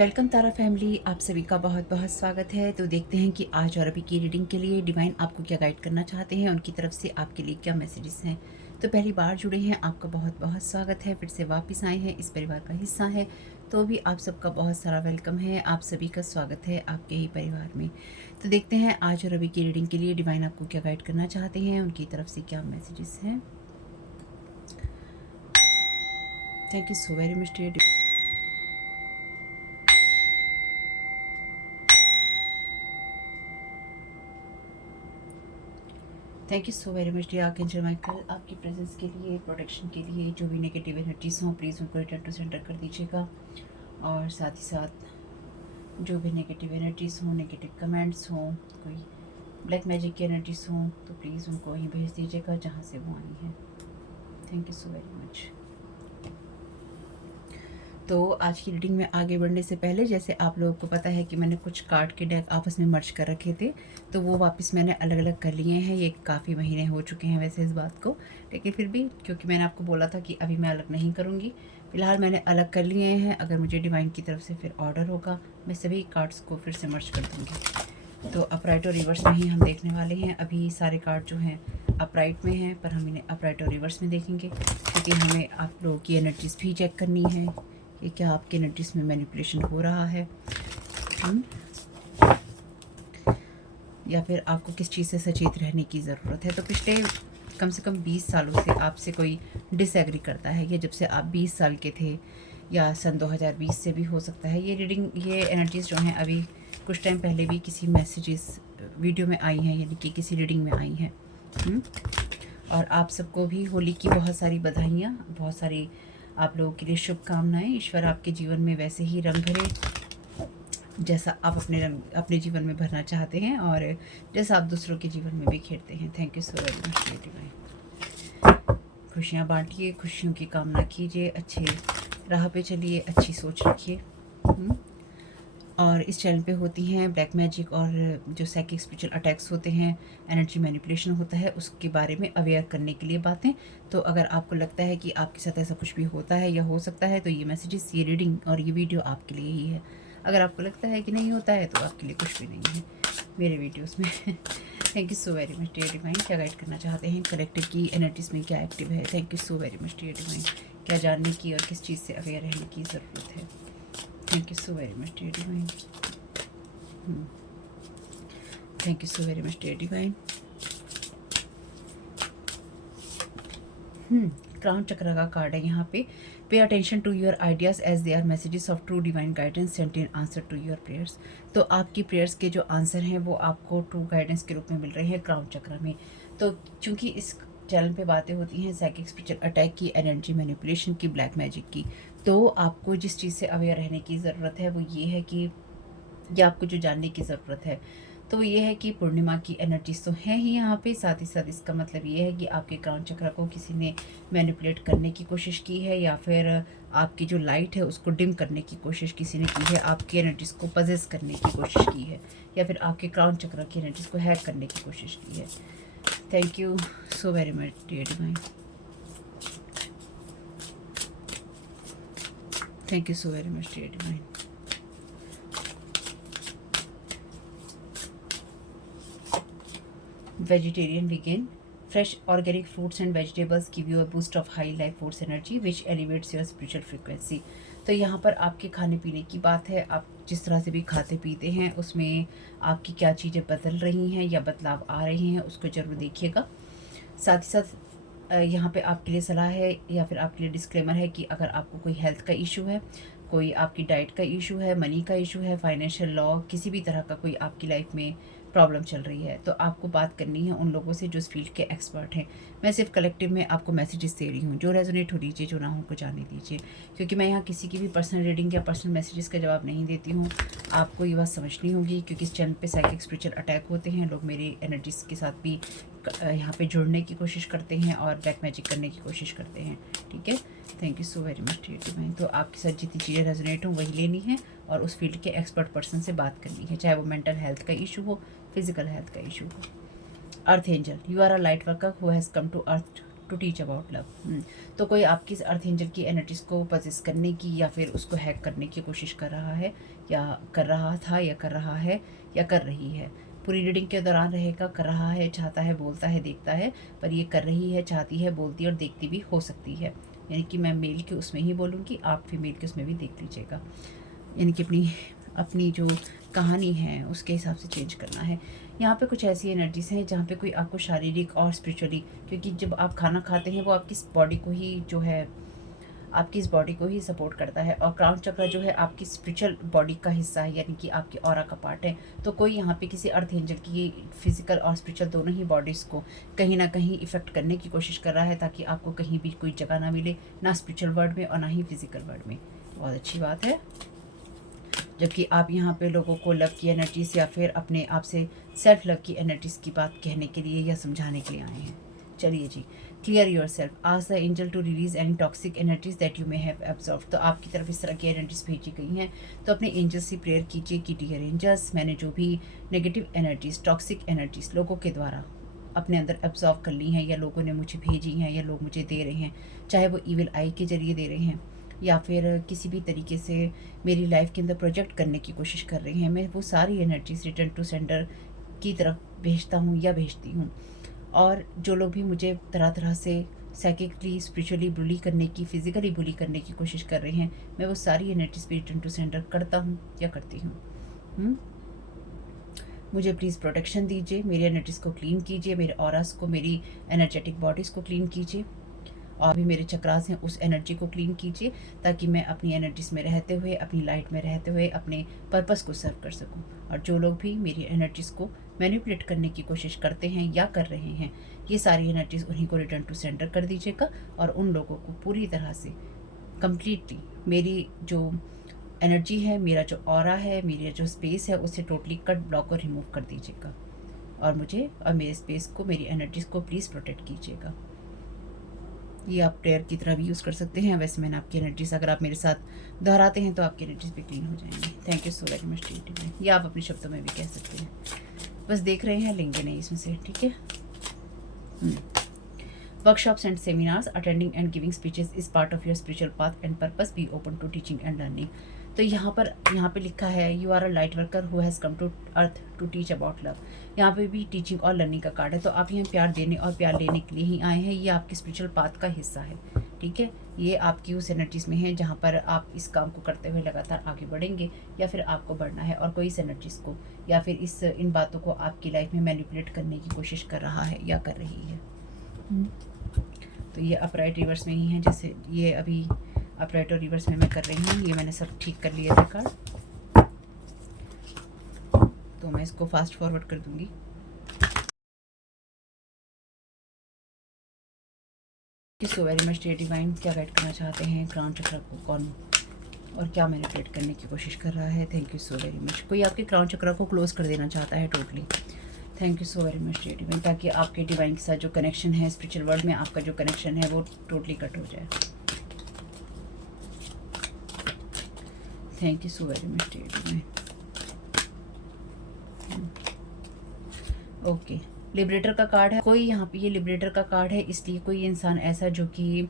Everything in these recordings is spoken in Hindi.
वेलकम तारा फैमिली, आप सभी का बहुत बहुत स्वागत है। तो देखते हैं कि आज और अभी की रीडिंग के लिए डिवाइन आपको क्या गाइड करना चाहते हैं, उनकी तरफ से आपके लिए क्या मैसेजेस हैं। तो पहली बार जुड़े हैं, आपका बहुत बहुत स्वागत है। फिर से वापस आए हैं, इस परिवार का हिस्सा है, तो भी आप सबका बहुत सारा वेलकम है। आप सभी का स्वागत है आपके ही परिवार में। तो देखते हैं आज और अभी की रीडिंग के लिए डिवाइन आपको क्या गाइड करना चाहते हैं, उनकी तरफ से क्या मैसेजेस हैं। Thank you so very much dear. Thank you so very much dear archangel Michael, आपकी प्रेजेंस के लिए, प्रोटेक्शन के लिए। जो भी नेगेटिव एनर्जीज हों प्लीज़ उनको रिटर्न टू सेंटर कर दीजिएगा। और साथ ही साथ जो भी नेगेटिव एनर्जीज हों, नेगेटिव कमेंट्स हों, कोई ब्लैक मैजिक की एनर्जीज हों, तो प्लीज़ उनको वहीं भेज दीजिएगा जहाँ से वो आई हैं। Thank you so very much. तो आज की रीडिंग में आगे बढ़ने से पहले, जैसे आप लोगों को पता है कि मैंने कुछ कार्ड के डेक आपस में मर्ज कर रखे थे, तो वो वापस मैंने अलग अलग कर लिए हैं। ये काफ़ी महीने हो चुके हैं वैसे इस बात को, लेकिन फिर भी क्योंकि मैंने आपको बोला था कि अभी मैं अलग नहीं करूँगी, फिलहाल मैंने अलग कर लिए हैं। अगर मुझे डिवाइन की तरफ से फिर ऑर्डर होगा, मैं सभी कार्ड्स को फिर से मर्ज कर दूँगी। तो अपराइट और रिवर्स में ही हम देखने वाले हैं। अभी सारे कार्ड जो हैं अपराइट में हैं, पर हम इन्हें अपराइट और रिवर्स में देखेंगे, क्योंकि हमें आप लोगों की एनर्जीज भी चेक करनी है कि क्या आपके एनर्जीज में मैनिपुलेशन हो रहा है, या फिर आपको किस चीज़ से सचेत रहने की ज़रूरत है। तो पिछले कम से कम 20 सालों से आपसे कोई डिसएग्री करता है, या जब से आप 20 साल के थे, या सन 2020 से भी हो सकता है। ये रीडिंग, ये एनर्जीज़ जो हैं अभी कुछ टाइम पहले भी किसी मैसेजेस वीडियो में आई हैं, यानी कि किसी रीडिंग में आई हैं। और आप सबको भी होली की बहुत सारी बधाइयाँ, बहुत सारी आप लोगों के लिए शुभकामनाएं। ईश्वर आपके जीवन में वैसे ही रंग भरे जैसा आप अपने जीवन में भरना चाहते हैं, और जैसा आप दूसरों के जीवन में भी खेलते हैं। Thank you so very much divine. खुशियाँ बांटिए, खुशियों की कामना कीजिए, अच्छे राह पे चलिए, अच्छी सोच रखिए। और इस चैनल पे होती हैं ब्लैक मैजिक और जो साइकिक स्पिरिचुअल अटैक्स होते हैं, एनर्जी मैनिपुलेशन होता है, उसके बारे में अवेयर करने के लिए बातें। तो अगर आपको लगता है कि आपके साथ ऐसा कुछ भी होता है या हो सकता है, तो ये मैसेजेस, ये रीडिंग और ये वीडियो आपके लिए ही है। अगर आपको लगता है कि नहीं होता है, तो आपके लिए कुछ भी नहीं है मेरे वीडियोज़ में। Thank you so very much dear divine. क्या गाइड करना चाहते हैं कलेक्टिव की एनर्जीज़ में, क्या एक्टिव है। Thank you so very much dear divine. क्या जानने की और किस चीज़ से अवेयर रहने की ज़रूरत है। Thank you so very much dear divine. Thank you so very much dear divine. Crown chakra का कार्ड है यहाँ पे attention to your ideas as they are messages of true divine guidance sent in answer to your prayers. तो आपकी प्रेयर्स के जो आंसर हैं वो आपको ट्रू गाइडेंस के रूप में मिल रहे हैं क्राउन चक्र में। तो चूंकि इस चैनल पे बातें होती हैं साइकिक स्पिरिचुअल अटैक की, एनर्जी मैनिपुलेशन की, ब्लैक मैजिक की, तो आपको जिस चीज़ से अवेयर रहने की ज़रूरत है वो ये है कि, या आपको जो जानने की ज़रूरत है, तो वो ये है कि पूर्णिमा की एनर्जीज तो हैं ही यहाँ पे। साथ ही साथ इसका मतलब ये है कि आपके क्राउन चक्र को किसी ने मैनिपुलेट करने की कोशिश की है, या फिर आपकी जो लाइट है उसको डिम करने की कोशिश किसी ने की है, आपकी एनर्जीज को पजेस करने की कोशिश की है, या फिर आपके क्राउन चक्र की एनर्जीज को हैक करने की कोशिश की है। Thank you so very much dear divine. Thank you so very much dear divine. Vegetarian vegan, fresh organic fruits and vegetables give you a boost of high life force energy which elevates your spiritual frequency। तो यहाँ पर आपके खाने पीने की बात है, आप जिस तरह से भी खाते पीते हैं उसमें आपकी क्या चीज़ें बदल रही हैं या बदलाव आ रहे हैं, उसको ज़रूर देखिएगा। साथ ही साथ यहाँ पे आपके लिए सलाह है, या फिर आपके लिए डिस्क्लेमर है कि अगर आपको कोई हेल्थ का इशू है, कोई आपकी डाइट का इशू है, मनी का इशू है, फाइनेंशियल लॉ, किसी भी तरह का कोई आपकी लाइफ में प्रॉब्लम चल रही है, तो आपको बात करनी है उन लोगों से जो इस फील्ड के एक्सपर्ट हैं। मैं सिर्फ कलेक्टिव में आपको मैसेजेस दे रही हूँ, जो रेजोनेट हो लीजिए, जो ना हो को जाने दीजिए, क्योंकि मैं यहाँ किसी की भी पर्सनल रीडिंग या पर्सनल मैसेजेस का जवाब नहीं देती हूँ। आपको ये बात समझनी होगी, क्योंकि इस चैनल पे साइकिक स्पिरिचुअल अटैक होते हैं, लोग मेरी एनर्जीज के साथ भी यहाँ पे जुड़ने की कोशिश करते हैं और ब्लैक मैजिक करने की कोशिश करते हैं। ठीक है, thank you so very much dear divine. तो आपके साथ जितनी चीज़ें रेजोनेट हों वही लेनी है, और उस फील्ड के एक्सपर्ट पर्सन से बात करनी है, चाहे वो मेंटल हेल्थ का इशू हो, फिजिकल हेल्थ का इशू हो। Earth angel, you are a light worker who has come to earth to teach about love. तो कोई आपकी अर्थ एंजल की एनर्जीज को पजेस करने की या फिर उसको हैक करने की कोशिश कर रहा है, या कर रहा था, या कर रहा है, या कर रही है। पूरी रीडिंग के दौरान रहेगा, कर रहा है, चाहता है, बोलता है, देखता है, पर ये कर रही है, चाहती है, बोलती है और देखती भी हो सकती है। यानी कि मैं मेल के उसमें ही बोलूँगी, आप फीमेल के उसमें भी देख लीजिएगा। यानी कि अपनी अपनी जो कहानी है उसके हिसाब से चेंज करना है। यहाँ पे कुछ ऐसी एनर्जीज हैं जहाँ पे कोई आपको शारीरिक और स्पिरिचुअली, क्योंकि जब आप खाना खाते हैं वो आपकी बॉडी को ही जो है, आपकी इस बॉडी को ही सपोर्ट करता है, और क्राउन चक्र जो है आपकी स्पिरिचुअल बॉडी का हिस्सा है, यानी कि आपकी ऑरा का पार्ट है। तो कोई यहाँ पे किसी अर्थ एंजल की फिजिकल और स्पिरिचुअल दोनों ही बॉडीज़ को कहीं ना कहीं इफेक्ट करने की कोशिश कर रहा है, ताकि आपको कहीं भी कोई जगह ना मिले, ना स्पिरिचुअल वर्ल्ड में और ना ही फिजिकल वर्ल्ड में। बहुत अच्छी बात है। जबकि आप यहाँ पे लोगों को लव की एनर्जीज या फिर अपने आप से सेल्फ लव की एनर्जीज की बात कहने के लिए या समझाने के लिए आए हैं। चलिए जी, clear yourself, ask the angel to release any toxic energies that you may have absorb. तो आपकी तरफ इस तरह की एनर्जीज भेजी गई हैं, तो अपने एंजल्स से प्रेयर कीजिए कि डियर एंजल्स, मैंने जो भी नेगेटिव एनर्जीज, टॉक्सिक एनर्जीज लोगों के द्वारा अपने अंदर एब्जॉर्व कर ली हैं, या लोगों ने मुझे भेजी हैं, या लोग मुझे दे रहे हैं, चाहे वो ईविल आई के जरिए दे रहे हैं या फिर किसी भी तरीके से मेरी लाइफ के अंदर प्रोजेक्ट करने की कोशिश कर रही हैं, मैं वो सारी एनर्जीज रिटर्न टू सेंडर की तरफ भेजता हूँ या भेजती हूँ। और जो लोग भी मुझे तरह तरह से साइकिकली, स्पिरिचुअली बुली करने की, फिजिकली बुली करने की कोशिश कर रहे हैं, मैं वो सारी एनर्जीज पे रिटर्न टू सेंडर करता हूँ या करती हूँ। मुझे प्लीज़ प्रोटेक्शन दीजिए, मेरी एनर्जीज़ को क्लीन कीजिए, मेरे ऑरास को, मेरी एनर्जेटिक बॉडीज़ को क्लीन कीजिए, और भी मेरे चक्रास हैं उस एनर्जी को क्लीन कीजिए, ताकि मैं अपनी एनर्जीज में रहते हुए, अपनी लाइट में रहते हुए अपने पर्पस को सर्व कर सकूं। और जो लोग भी मेरी एनर्जीज़ को मैनिपुलेट करने की कोशिश करते हैं या कर रहे हैं, ये सारी एनर्जीज़ उन्हीं को रिटर्न टू सेंडर कर दीजिएगा, और उन लोगों को पूरी तरह से कम्प्लीटली मेरी जो एनर्जी है, मेरा जो ऑरा है, मेरा जो स्पेस है, उसे टोटली कट, ब्लॉक और रिमूव कर दीजिएगा, और मुझे और मेरे स्पेस को, मेरी एनर्जीज़ को प्लीज़ प्रोटेक्ट कीजिएगा। ये आप प्रेयर की तरह भी यूज़ कर सकते हैं। वैसे मैंने आपकी एनर्जीज, अगर आप मेरे साथ दोहराते हैं तो आपकी एनर्जीज भी क्लीन हो जाएंगी। Thank you so very much TT में। ये आप अपने शब्दों में भी कह सकते हैं, बस देख रहे हैं, लेंगे नहीं इसमें से, ठीक है। Workshops and seminars, attending and giving speeches is part of your spiritual path and purpose, be open to teaching and learning. तो यहाँ पे लिखा है, you are a light worker who has come to earth to teach about love. यहाँ पे भी टीचिंग और लर्निंग का कार्ड है, तो आप यहाँ प्यार देने और प्यार लेने के लिए ही आए हैं। ये आपके स्पिरिचुअल पाथ का हिस्सा है, ठीक है। ये आपकी उस एनर्जीज में है जहाँ पर आप इस काम को करते हुए लगातार आगे बढ़ेंगे, या फिर आपको बढ़ना है, और कोई इस एनर्जीज को या फिर इन बातों को आपकी लाइफ में मैनिपुलेट करने की कोशिश कर रहा है या कर रही है। तो ये अपराइट रिवर्स में ही है, जैसे ये अभी अपराइट और रिवर्स में मैं कर रही हूँ। ये मैंने सब ठीक कर लिया था कार्ड, तो मैं इसको फास्ट फॉरवर्ड कर दूंगी। So very much dear divine, क्या गाइड करना चाहते हैं क्राउन चक्र को, कौन और क्या मैनिपुलेट करने की कोशिश कर रहा है। Thank you so very much. कोई आपके क्राउन चक्र को क्लोज कर देना चाहता है totally. Thank you so very much dear divine, ताकि आपके डिवाइन के साथ जो कनेक्शन है, स्पिरिचुअल वर्ल्ड में आपका जो कनेक्शन है, वो टोटली कट हो जाए। Thank you so very much dear divine. Okay, liberator का कार्ड है। कोई यहाँ पे ये लिबरेटर का कार्ड है, इसलिए कोई इंसान ऐसा जो कि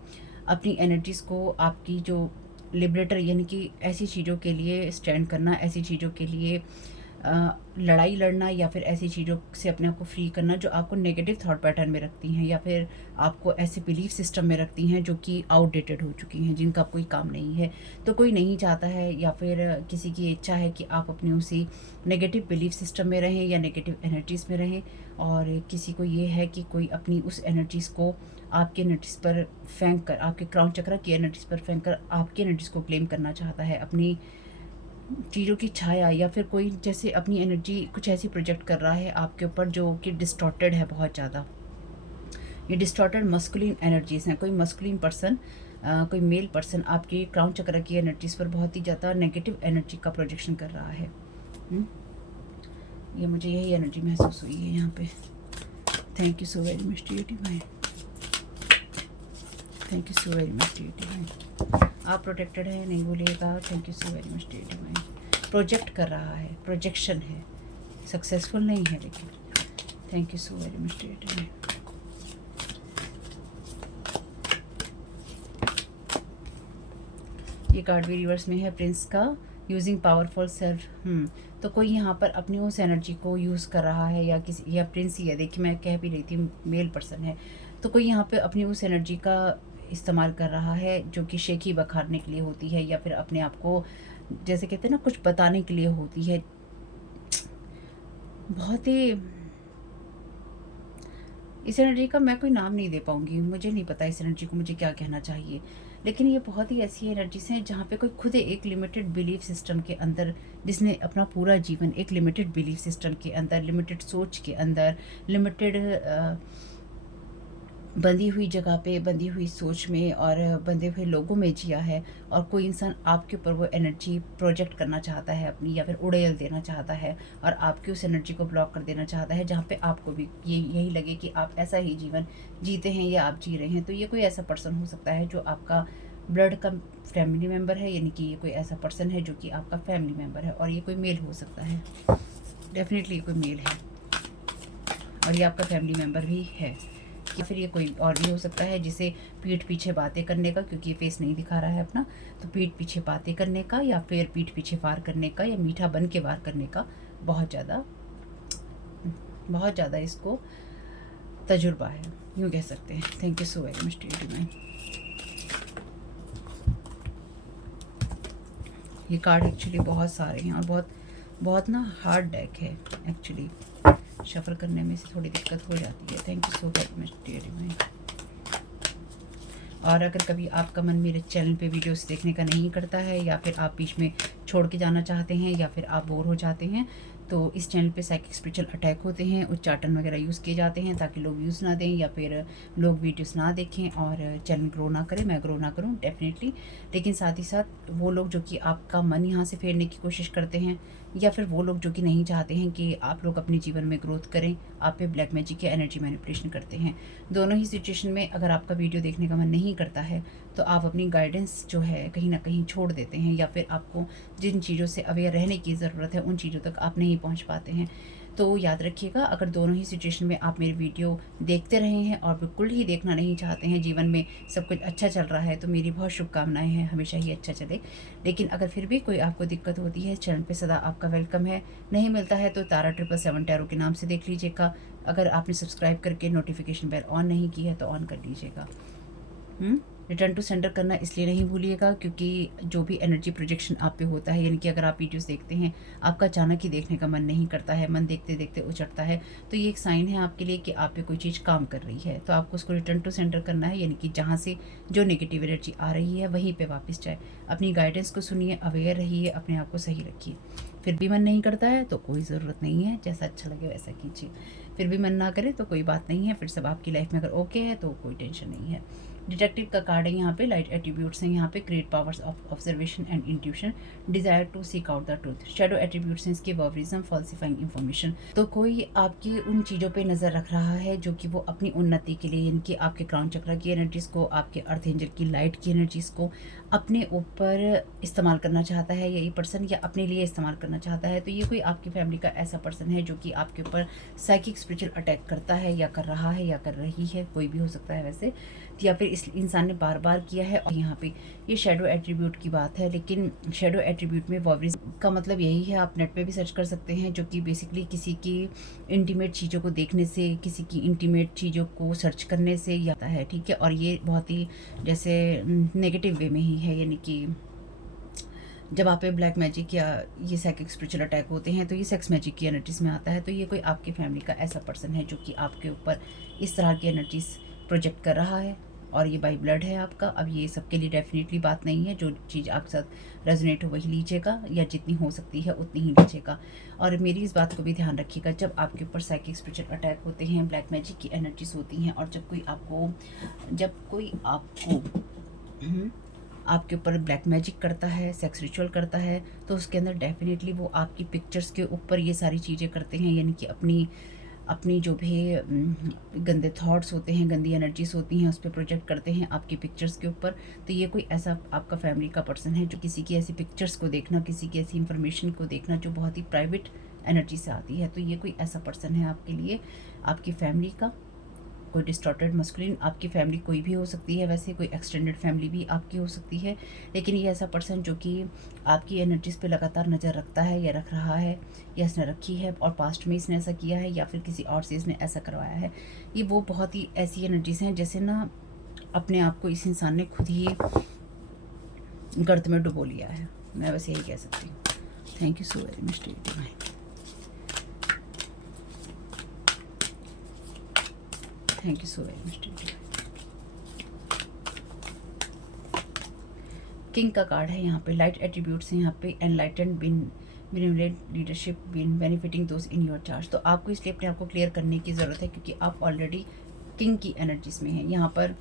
अपनी एनर्जीज़ को, आपकी जो लिबरेटर यानी कि ऐसी चीज़ों के लिए स्टैंड करना, ऐसी चीज़ों के लिए लड़ाई लड़ना, या फिर ऐसी चीज़ों से अपने आप को फ्री करना जो आपको नेगेटिव थॉट पैटर्न में रखती हैं, या फिर आपको ऐसे बिलीफ सिस्टम में रखती हैं जो कि आउटडेटेड हो चुकी हैं, जिनका कोई काम नहीं है। तो कोई नहीं चाहता है, या फिर किसी की इच्छा है कि आप अपनी उसी नेगेटिव बिलीफ सिस्टम में रहें या नेगेटिव एनर्जीज़ में रहें, और किसी को ये है कि कोई अपनी उस एनर्जीज़ को आपकी एनर्जीज़ पर फेंक कर, आपके क्राउन चक्र की एनर्जीज़ पर फेंक कर आपकी एनर्जीज़ को क्लेम करना चाहता है, अपनी चीज़ों की छाया, या फिर कोई जैसे अपनी एनर्जी कुछ ऐसी प्रोजेक्ट कर रहा है आपके ऊपर जो कि डिस्टॉर्टेड है बहुत ज़्यादा। ये डिस्टॉर्टेड मस्कुलिन एनर्जीज़ हैं। कोई मस्कुलिन पर्सन, कोई मेल पर्सन आपकी क्राउन चक्र की एनर्जीज़ पर बहुत ही ज़्यादा नेगेटिव एनर्जी का प्रोजेक्शन कर रहा है। ये मुझे यही एनर्जी महसूस हुई है यहाँ पे। Thank you so very much dear divine. Thank you so very much dear divine. आप प्रोटेक्टेड है, नहीं बोलिएगा। Thank you so very much dear divine. Project कर रहा है, प्रोजेक्शन है, सक्सेसफुल नहीं है लेकिन। Thank you so very much dear divine. ये कार्ड भी रिवर्स में है, प्रिंस का यूजिंग पावरफुल सेल्फ। तो कोई यहाँ पर अपनी उस एनर्जी को यूज़ कर रहा है, या किसी, या प्रिंस ही है, देखिए मैं कह भी रही थी मेल पर्सन है, तो कोई यहाँ पे अपनी उस एनर्जी का इस्तेमाल कर रहा है जो कि शेखी बखारने के लिए होती है, या फिर अपने आप को जैसे कहते हैं ना कुछ बताने के लिए होती है। बहुत ही, इस एनर्जी का मैं कोई नाम नहीं दे पाऊँगी, मुझे नहीं पता इस एनर्जी को मुझे क्या कहना चाहिए, लेकिन ये बहुत ही ऐसी एनर्जीज हैं जहाँ पे कोई खुद एक लिमिटेड बिलीफ सिस्टम के अंदर, जिसने अपना पूरा जीवन एक लिमिटेड बिलीफ सिस्टम के अंदर, लिमिटेड सोच के अंदर, लिमिटेड बंधी हुई जगह पे, बंधी हुई सोच में और बंधे हुए लोगों में जिया है, और कोई इंसान आपके ऊपर वो एनर्जी प्रोजेक्ट करना चाहता है अपनी, या फिर उड़ेल देना चाहता है, और आपकी उस एनर्जी को ब्लॉक कर देना चाहता है, जहाँ पे आपको भी यही लगे कि आप ऐसा ही जीवन जीते हैं या आप जी रहे हैं। तो ये कोई ऐसा पर्सन हो सकता है जो आपका ब्लड का फैमिली मेम्बर है, यानी कि ये कोई ऐसा पर्सन है जो कि आपका फैमिली मेम्बर है, और ये कोई मेल हो सकता है, डेफिनेटली ये कोई मेल है, और ये आपका फैमिली मेम्बर भी है। या फिर ये कोई और भी हो सकता है जिसे पीठ पीछे बातें करने का, क्योंकि ये फेस नहीं दिखा रहा है अपना, तो पीठ पीछे बातें करने का, या फिर पीठ पीछे वार करने का, या मीठा बन के वार करने का बहुत ज़्यादा इसको तजुर्बा है, यूँ कह सकते हैं। Thank you so very much dear divine. ये कार्ड एक्चुअली बहुत सारे हैं, और बहुत ना हार्ड डेक है एक्चुअली, शफल करने में से थोड़ी दिक्कत हो जाती है। Thank you so very much dear divine. और अगर कभी आपका मन मेरे चैनल पे वीडियोस देखने का नहीं करता है, या फिर आप बीच में छोड़ के जाना चाहते हैं, या फिर आप बोर हो जाते हैं, तो इस चैनल पे साइकिक स्पिरिचुअल अटैक होते हैं, उच्चाटन वगैरह यूज़ किए जाते हैं ताकि लोग व्यूज़ ना दें, या फिर लोग वीडियोस ना देखें और चैनल ग्रो ना करें, मैं ग्रो ना करूं डेफिनेटली। लेकिन साथ ही साथ वो लोग जो कि आपका मन यहाँ से फेरने की कोशिश करते हैं, या फिर वो लोग जो कि नहीं चाहते हैं कि आप लोग अपने जीवन में ग्रोथ करें, आप पे ब्लैक मैजिक या एनर्जी मैनिपुलेशन करते हैं। दोनों ही सिचुएशन में अगर आपका वीडियो देखने का मन नहीं करता है, तो आप अपनी गाइडेंस जो है कहीं ना कहीं छोड़ देते हैं, या फिर आपको जिन चीज़ों से अवेयर रहने की ज़रूरत है उन चीज़ों तक आप नहीं पहुंच पाते हैं। तो याद रखिएगा, अगर दोनों ही सिचुएशन में आप मेरे वीडियो देखते रहे हैं और बिल्कुल ही देखना नहीं चाहते हैं, जीवन में सब कुछ अच्छा चल रहा है, तो मेरी बहुत शुभकामनाएं हैं, हमेशा ही अच्छा चले। लेकिन अगर फिर भी कोई आपको दिक्कत होती है, चैनल पे सदा आपका वेलकम है। नहीं मिलता है तो तारा 777 टैरो के नाम से देख लीजिएगा। अगर आपने सब्सक्राइब करके नोटिफिकेशन बेल ऑन नहीं की है तो ऑन कर लीजिएगा। रिटर्न टू सेंडर करना इसलिए नहीं भूलिएगा क्योंकि जो भी एनर्जी प्रोजेक्शन आप पे होता है, यानी कि अगर आप वीडियोस देखते हैं, आपका अचानक ही देखने का मन नहीं करता है, मन देखते देखते उचटता है, तो ये एक साइन है आपके लिए कि आप पे कोई चीज़ काम कर रही है। तो आपको उसको रिटर्न टू सेंडर करना है, यानी कि जहाँ से जो नेगेटिव एनर्जी आ रही है वहीं पर वापस जाए। अपनी गाइडेंस को सुनिए, अवेयर रहिए, अपने आप को सही रखिए। फिर भी मन नहीं करता है तो कोई ज़रूरत नहीं है, जैसा अच्छा लगे वैसा कीजिए। फिर भी मन ना करे तो कोई बात नहीं है, फिर सब आपकी लाइफ में अगर ओके है तो कोई टेंशन नहीं है। डिटेक्टिव का कार्ड है यहाँ पे, लाइट एट्रीब्यूट्स हैं यहाँ पे, great powers of observation and intuition, desire to seek out the truth, shadow attributes हैं इसके, वर्बरिज्म, फॉल्सिफाइंग इन्फॉर्मेशन। तो कोई आपकी उन चीज़ों पे नज़र रख रहा है जो कि वो अपनी उन्नति के लिए, यानी कि आपके क्राउन चक्र की एनर्जीज को, आपके अर्थ एंजल की लाइट की एनर्जीज को अपने ऊपर इस्तेमाल करना चाहता है, या ये पर्सन या अपने लिए इस्तेमाल करना चाहता है। तो ये कोई आपकी फैमिली का ऐसा पर्सन है जो कि आपके ऊपर साइकिक स्पिरिचुअल अटैक करता है, या कर रहा है, या कर रही है, कोई भी हो सकता है वैसे, या फिर इस इंसान ने बार बार किया है। और यहाँ पे ये शेडो एट्रीब्यूट की बात है, लेकिन शेडो एट्रीब्यूट में वॉवरिज का मतलब यही है, आप नेट पे भी सर्च कर सकते हैं, जो कि बेसिकली किसी की इंटीमेट चीज़ों को देखने से, किसी की इंटीमेट चीज़ों को सर्च करने से ये आता है, ठीक है। और ये बहुत ही जैसे नेगेटिव वे में ही है, यानी कि जब आप पे ब्लैक मैजिक या ये साइकिक स्पिरिचुअल अटैक होते हैं तो ये सेक्स मैजिक की एनर्जीज में आता है। तो ये कोई आपकी फैमिली का ऐसा पर्सन है जो कि आपके ऊपर इस तरह की एनर्जीज प्रोजेक्ट कर रहा है, और ये बाई ब्लड है आपका। अब ये सबके लिए डेफिनेटली बात नहीं है, जो चीज़ आपके साथ रेजोनेट हो वही लीजिएगा, या जितनी हो सकती है उतनी ही लीजिएगा। और मेरी इस बात को भी ध्यान रखिएगा, जब आपके ऊपर साइकिक स्पिरिचुअल अटैक होते हैं, ब्लैक मैजिक की एनर्जीज होती हैं, और जब कोई आपको आपके ऊपर ब्लैक मैजिक करता है, सेक्स रिचुअल करता है, तो उसके अंदर डेफिनेटली वो आपकी पिक्चर्स के ऊपर ये सारी चीज़ें करते हैं, यानी कि अपनी जो भी गंदे थॉट्स होते हैं, गंदी एनर्जीज होती हैं, उस पर प्रोजेक्ट करते हैं आपकी पिक्चर्स के ऊपर। तो ये कोई ऐसा आपका फैमिली का पर्सन है जो किसी की ऐसी पिक्चर्स को देखना, किसी की ऐसी इंफॉर्मेशन को देखना जो बहुत ही प्राइवेट एनर्जी से आती है, तो ये कोई ऐसा पर्सन है आपके लिए, आपकी फैमिली का, कोई डिस्टॉर्टेड मस्कुलिन, आपकी फैमिली कोई भी हो सकती है, वैसे कोई एक्सटेंडेड फैमिली भी आपकी हो सकती है, लेकिन ये ऐसा पर्सन जो कि आपकी एनर्जीज़ पे लगातार नज़र रखता है या रख रहा है या इसने रखी है और पास्ट में इसने ऐसा किया है या फिर किसी और से इसने ऐसा करवाया है। ये वो बहुत ही ऐसी एनर्जीज़ हैं जैसे ना अपने आप को इस इंसान ने खुद ही गर्त में डुबो लिया है, मैं बस यही कह सकती हूँ। Thank you so very much divine. Thank you so very much divine. King का कार्ड है यहाँ पे, लाइट एट्रीब्यूट्स हैं यहाँ पे, enlightened being benevolent leadership being benefiting those in your charge. तो आपको इसलिए अपने आप को क्लियर करने की ज़रूरत है क्योंकि आप ऑलरेडी किंग की एनर्जीज में हैं। यहाँ पर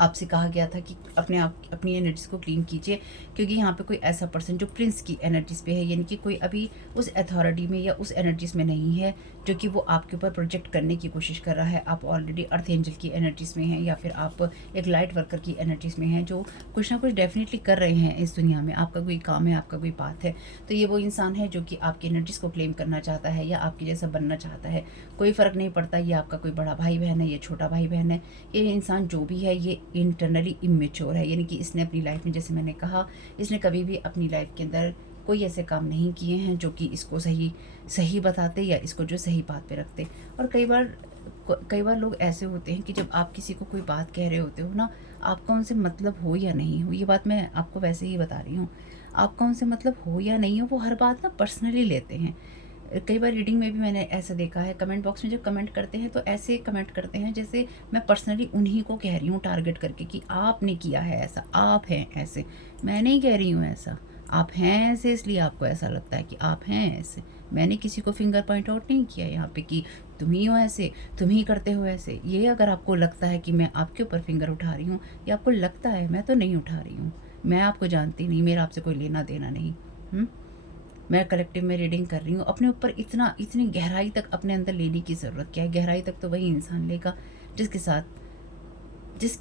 आपसे कहा गया था कि अपनी एनर्जीज को क्लीन कीजिए क्योंकि यहाँ पे कोई ऐसा पर्सन जो प्रिंस की एनर्जीज पे है, यानी कि कोई अभी उस अथॉरिटी में या उस एनर्जीज में नहीं है जो कि वो आपके ऊपर प्रोजेक्ट करने की कोशिश कर रहा है। आप ऑलरेडी अर्थ एंजल की एनर्जीज में हैं या फिर आप एक लाइट वर्कर की एनर्जीज में हैं जो कुछ ना कुछ डेफिनेटली कर रहे हैं इस दुनिया में। आपका कोई काम है, आपका कोई पाथ है, तो ये वो इंसान है जो कि आपकी एनर्जीज को क्लेम करना चाहता है या आपके जैसा बनना चाहता है। कोई फ़र्क नहीं पड़ता ये आपका कोई बड़ा भाई बहन है या छोटा भाई बहन है, ये इंसान जो भी है ये इंटरनली इमेच्योर है, यानी कि इसने अपनी लाइफ में, जैसे मैंने कहा, इसने कभी भी अपनी लाइफ के अंदर कोई ऐसे काम नहीं किए हैं जो कि इसको सही बताते या इसको जो सही बात पे रखते। और कई बार लोग ऐसे होते हैं कि जब आप किसी को कोई बात कह रहे होते हो ना, आपका उनसे मतलब हो या नहीं हो, ये बात मैं आपको वैसे ही बता रही हूँ, आपका उनसे मतलब हो या नहीं हो, वो हर बात ना पर्सनली लेते हैं। कई बार रीडिंग में भी मैंने ऐसा देखा है, कमेंट बॉक्स में जब कमेंट करते हैं तो ऐसे कमेंट करते हैं जैसे मैं पर्सनली उन्हीं को कह रही हूँ टारगेट करके कि आपने किया है ऐसा, आप हैं ऐसे। मैं नहीं कह रही हूँ ऐसा, आप हैं ऐसे, इसलिए आपको ऐसा लगता है कि आप हैं ऐसे। मैंने किसी को फिंगर पॉइंट आउट नहीं किया यहाँ पे कि तुम ही हो ऐसे, तुम ही करते हो ऐसे। ये अगर आपको लगता है कि मैं आपके ऊपर फिंगर उठा रही हूँ या आपको लगता है, मैं तो नहीं उठा रही हूँ, मैं आपको जानती नहीं, मेरा आपसे कोई लेना देना नहीं। मैं कलेक्टिव में रीडिंग कर रही हूँ। अपने ऊपर इतनी गहराई तक अपने अंदर लेने की ज़रूरत क्या है? गहराई तक तो वही इंसान लेगा जिसके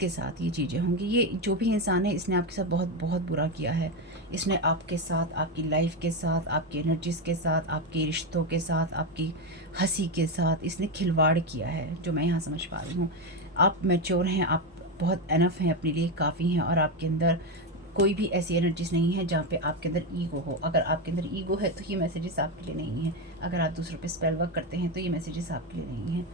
साथ ये चीज़ें होंगी। ये जो भी इंसान है, इसने आपके साथ बहुत बहुत बुरा किया है। इसने आपके साथ, आपकी लाइफ के साथ, आपकी एनर्जीज़ के साथ, आपके रिश्तों के साथ, आपकी हंसी के साथ इसने खिलवाड़ किया है, जो मैं यहाँ समझ पा रही हूँ। आप मैच्योर हैं, आप बहुत एनफ हैं, अपने लिए काफ़ी हैं और आपके अंदर कोई भी ऐसी एनर्जीज नहीं है जहाँ पे आपके अंदर ईगो हो। अगर आपके अंदर ईगो है तो ये मैसेजेस आपके लिए नहीं है। अगर आप दूसरों पे स्पेल वर्क करते हैं तो ये मैसेजेस आपके लिए नहीं है।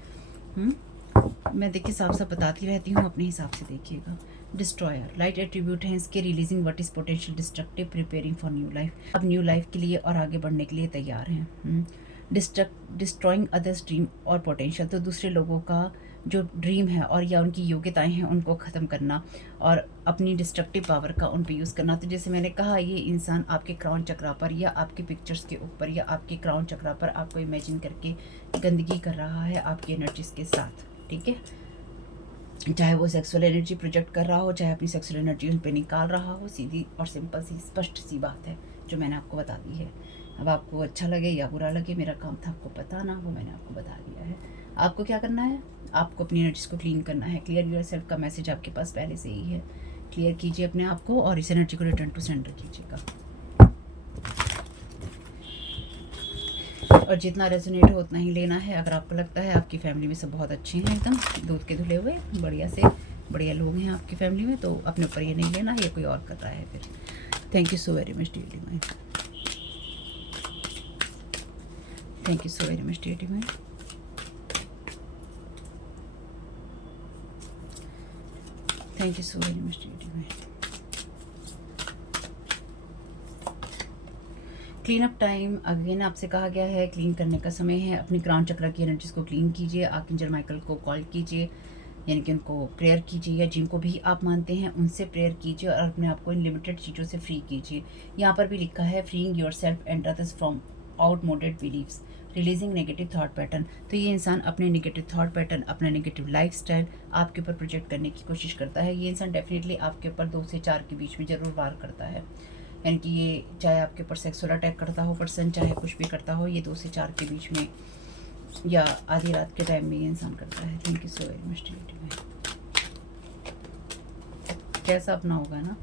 मैं देखिए साफ साफ बताती रहती हूँ, अपने हिसाब से देखिएगा। डिस्ट्रॉयर लाइट एट्रीब्यूट है इसके, releasing what is potential destructive, preparing for new life. अब न्यू लाइफ के लिए और आगे बढ़ने के लिए तैयार हैं। डिस्ट्रॉइंग अदर्स ड्रीम और पोटेंशियल, तो दूसरे लोगों का जो ड्रीम है और या उनकी योग्यताएं हैं उनको ख़त्म करना और अपनी डिस्ट्रक्टिव पावर का उन पर यूज़ करना। तो जैसे मैंने कहा, ये इंसान आपके क्राउन चक्रा पर या आपके पिक्चर्स के ऊपर या आपके क्राउन चक्रा पर आपको इमेजिन करके गंदगी कर रहा है आपकी एनर्जीज़ के साथ, ठीक है। चाहे वो सेक्सुअल एनर्जी प्रोजेक्ट कर रहा हो, चाहे अपनी सेक्सुअल एनर्जी उन पर निकाल रहा हो। सीधी और सिंपल सी स्पष्ट सी बात है जो मैंने आपको बता दी है। अब आपको अच्छा लगे या बुरा लगे, मेरा काम था आपको बताना, वो मैंने आपको बता दिया है। आपको क्या करना है? आपको अपनी एनर्जीज को क्लीन करना है। क्लियर योर सेल्फ का मैसेज आपके पास पहले से ही है। क्लियर कीजिए अपने आप को और इस एनर्जी को रिटर्न टू सेंटर कीजिएगा। और जितना रेजोनेट हो उतना ही लेना है। अगर आपको लगता है आपकी फैमिली में सब बहुत अच्छे हैं, एकदम दूध के धुले हुए बढ़िया लोग हैं आपकी फैमिली में, तो अपने ऊपर ये नहीं लेना, ये कोई और कर रहा है फिर। Thank you so very much dear divine. Thank you so very much dear divine. Thank you so very much dear divine. Clean up time again आपसे कहा गया है, क्लीन करने का समय है। अपनी क्राउन चक्र की एनर्जीज को क्लीन कीजिए। आर्कएंजल माइकल को कॉल कीजिए, यानी कि उनको प्रेयर कीजिए, या जिनको भी आप मानते हैं उनसे प्रेयर कीजिए और अपने आप को इन लिमिटेड चीज़ों से फ्री कीजिए। यहाँ पर भी लिखा है freeing yourself and others from outmoded beliefs, releasing negative thought pattern. तो ये इंसान अपने नेगेटिव थॉट पैटर्न, अपना नेगेटिव लाइफस्टाइल आपके ऊपर प्रोजेक्ट करने की कोशिश करता है। ये इंसान डेफिनेटली आपके ऊपर 2 से 4 के बीच में ज़रूर वार करता है, यानी कि ये चाहे आपके ऊपर सेक्सुअल अटैक करता हो पर्सन, चाहे कुछ भी करता हो, ये 2 से 4 के बीच में या आधी रात के टाइम में ये इंसान करता है। Thank you so very much dear. कैसा अपना होगा ना।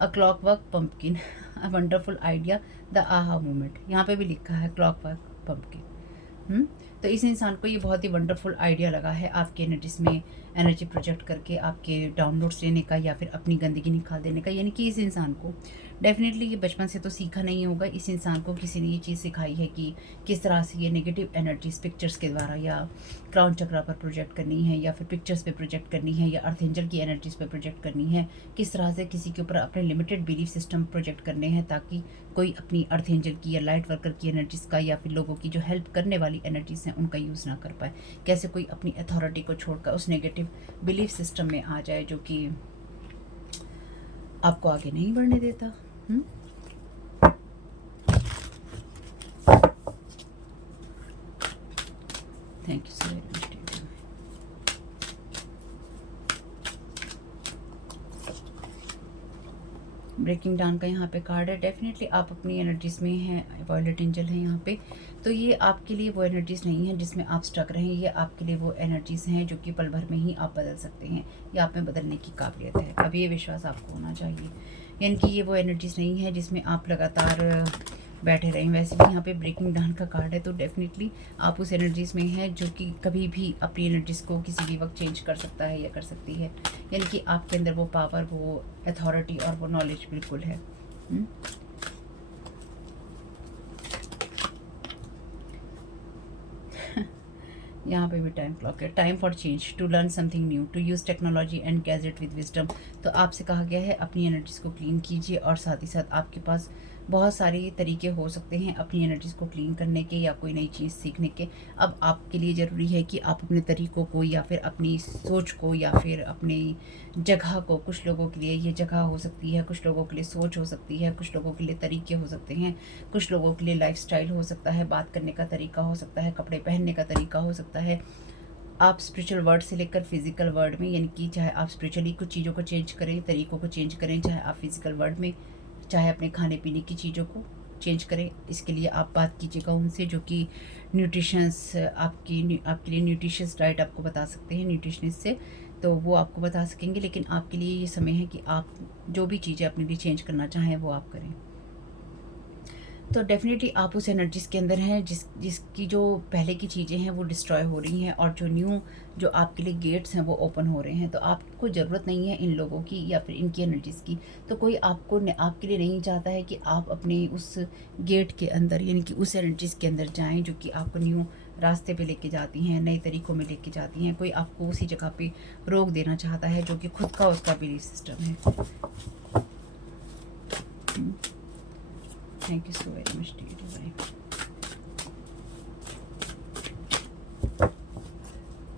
A clockwork pumpkin, a wonderful idea, the aha moment. यहाँ पे भी लिखा है क्लॉक वर्क पम्पकिन। तो इस इंसान को ये बहुत ही वंडरफुल आइडिया लगा है आपके एनर्जीज में एनर्जी प्रोजेक्ट करके आपके डाउनलोड्स लेने का या फिर अपनी गंदगी निकाल देने का। यानी कि इस इंसान को डेफिनेटली ये बचपन से तो सीखा नहीं होगा, इस इंसान को किसी ने ये चीज़ सिखाई है कि किस तरह से ये नेगेटिव एनर्जीज पिक्चर्स के द्वारा या क्राउन चक्रा पर प्रोजेक्ट करनी है या फिर पिक्चर्स पे प्रोजेक्ट करनी है या अर्थ एंजल की एनर्जीज पे प्रोजेक्ट करनी है, किस तरह से किसी के ऊपर अपने लिमिटेड बिलीफ सिस्टम प्रोजेक्ट करने हैं ताकि कोई अपनी अर्थ एंजल की या लाइट वर्कर की एनर्जीज का या फिर लोगों की जो हेल्प करने वाली एनर्जीज हैं उनका यूज़ ना कर पाए। कैसे कोई अपनी अथॉरिटी को छोड़कर उस नेगेटिव बिलीफ सिस्टम में आ जाए जो कि आपको आगे नहीं बढ़ने देता। Thank you so much. Breaking down का यहाँ पे कार्ड है। डेफिनेटली आप अपनी एनर्जीज में हैं, वॉयलेट एंजल है यहाँ पे। तो ये आपके लिए वो एनर्जीज नहीं है जिसमें आप स्टक रहें, ये आपके लिए वो एनर्जीज हैं जो कि पल भर में ही आप बदल सकते हैं या आप में बदलने की काबिलियत है। अब ये विश्वास आपको होना चाहिए, यानी कि ये वो एनर्जीज नहीं है जिसमें आप लगातार बैठे रहें। वैसे भी यहाँ पे ब्रेकिंग डाउन का कार्ड है, तो डेफिनेटली आप उस एनर्जीज में हैं जो कि कभी भी अपनी एनर्जीज को किसी भी वक्त चेंज कर सकता है या कर सकती है। यानी कि आपके अंदर वो पावर, वो अथॉरिटी और वो नॉलेज बिल्कुल है। यहाँ पे भी टाइम क्लॉक है। Time for change, to learn something new, to use technology and gadget with wisdom. तो आपसे कहा गया है अपनी एनर्जीज को क्लीन कीजिए और साथ ही साथ आपके पास बहुत सारे तरीके हो सकते हैं अपनी एनर्जीज को क्लीन करने के या कोई नई चीज़ सीखने के। अब आपके लिए ज़रूरी है कि आप अपने तरीक़ों को या फिर अपनी सोच को या फिर अपनी जगह को, कुछ लोगों के लिए ये जगह हो सकती है, कुछ लोगों के लिए सोच हो सकती है, कुछ लोगों के लिए तरीके हो सकते हैं, कुछ लोगों के लिए लाइफस्टाइल हो सकता है, बात करने का तरीका हो सकता है, कपड़े पहनने का तरीका हो सकता है। आप स्पिरिचुअल वर्ड से लेकर फिजिकल वर्ड में, यानी कि चाहे आप स्पिरिचुअली कुछ चीज़ों को चेंज करें, तरीक़ों को चेंज करें, चाहे आप फिजिकल वर्ड में, चाहे अपने खाने पीने की चीज़ों को चेंज करें। इसके लिए आप बात कीजिएगा उनसे जो कि न्यूट्रिशंस आपके लिए न्यूट्रिशियस डाइट आपको बता सकते हैं, न्यूट्रिशनिस्ट से, तो वो आपको बता सकेंगे। लेकिन आपके लिए ये समय है कि आप जो भी चीज़ें अपने लिए चेंज करना चाहें वो आप करें। तो डेफिनेटली आप उस एनर्जीज़ के अंदर हैं जिसकी जो पहले की चीज़ें हैं वो डिस्ट्रॉय हो रही हैं और जो न्यू जो आपके लिए गेट्स हैं वो ओपन हो रहे हैं। तो आपको ज़रूरत नहीं है इन लोगों की या फिर इनकी एनर्जीज़ की। तो कोई आपके लिए नहीं चाहता है कि आप अपने उस गेट के अंदर, यानी कि उस एनर्जीज़ के अंदर जाएँ जो कि आपको न्यू रास्ते पे लेके जाती हैं, नए तरीक़ों में लेके जाती हैं। कोई आपको उसी जगह पे रोक देना चाहता है जो कि खुद का उसका बिलीफ सिस्टम है। Thank you so very much dear divine.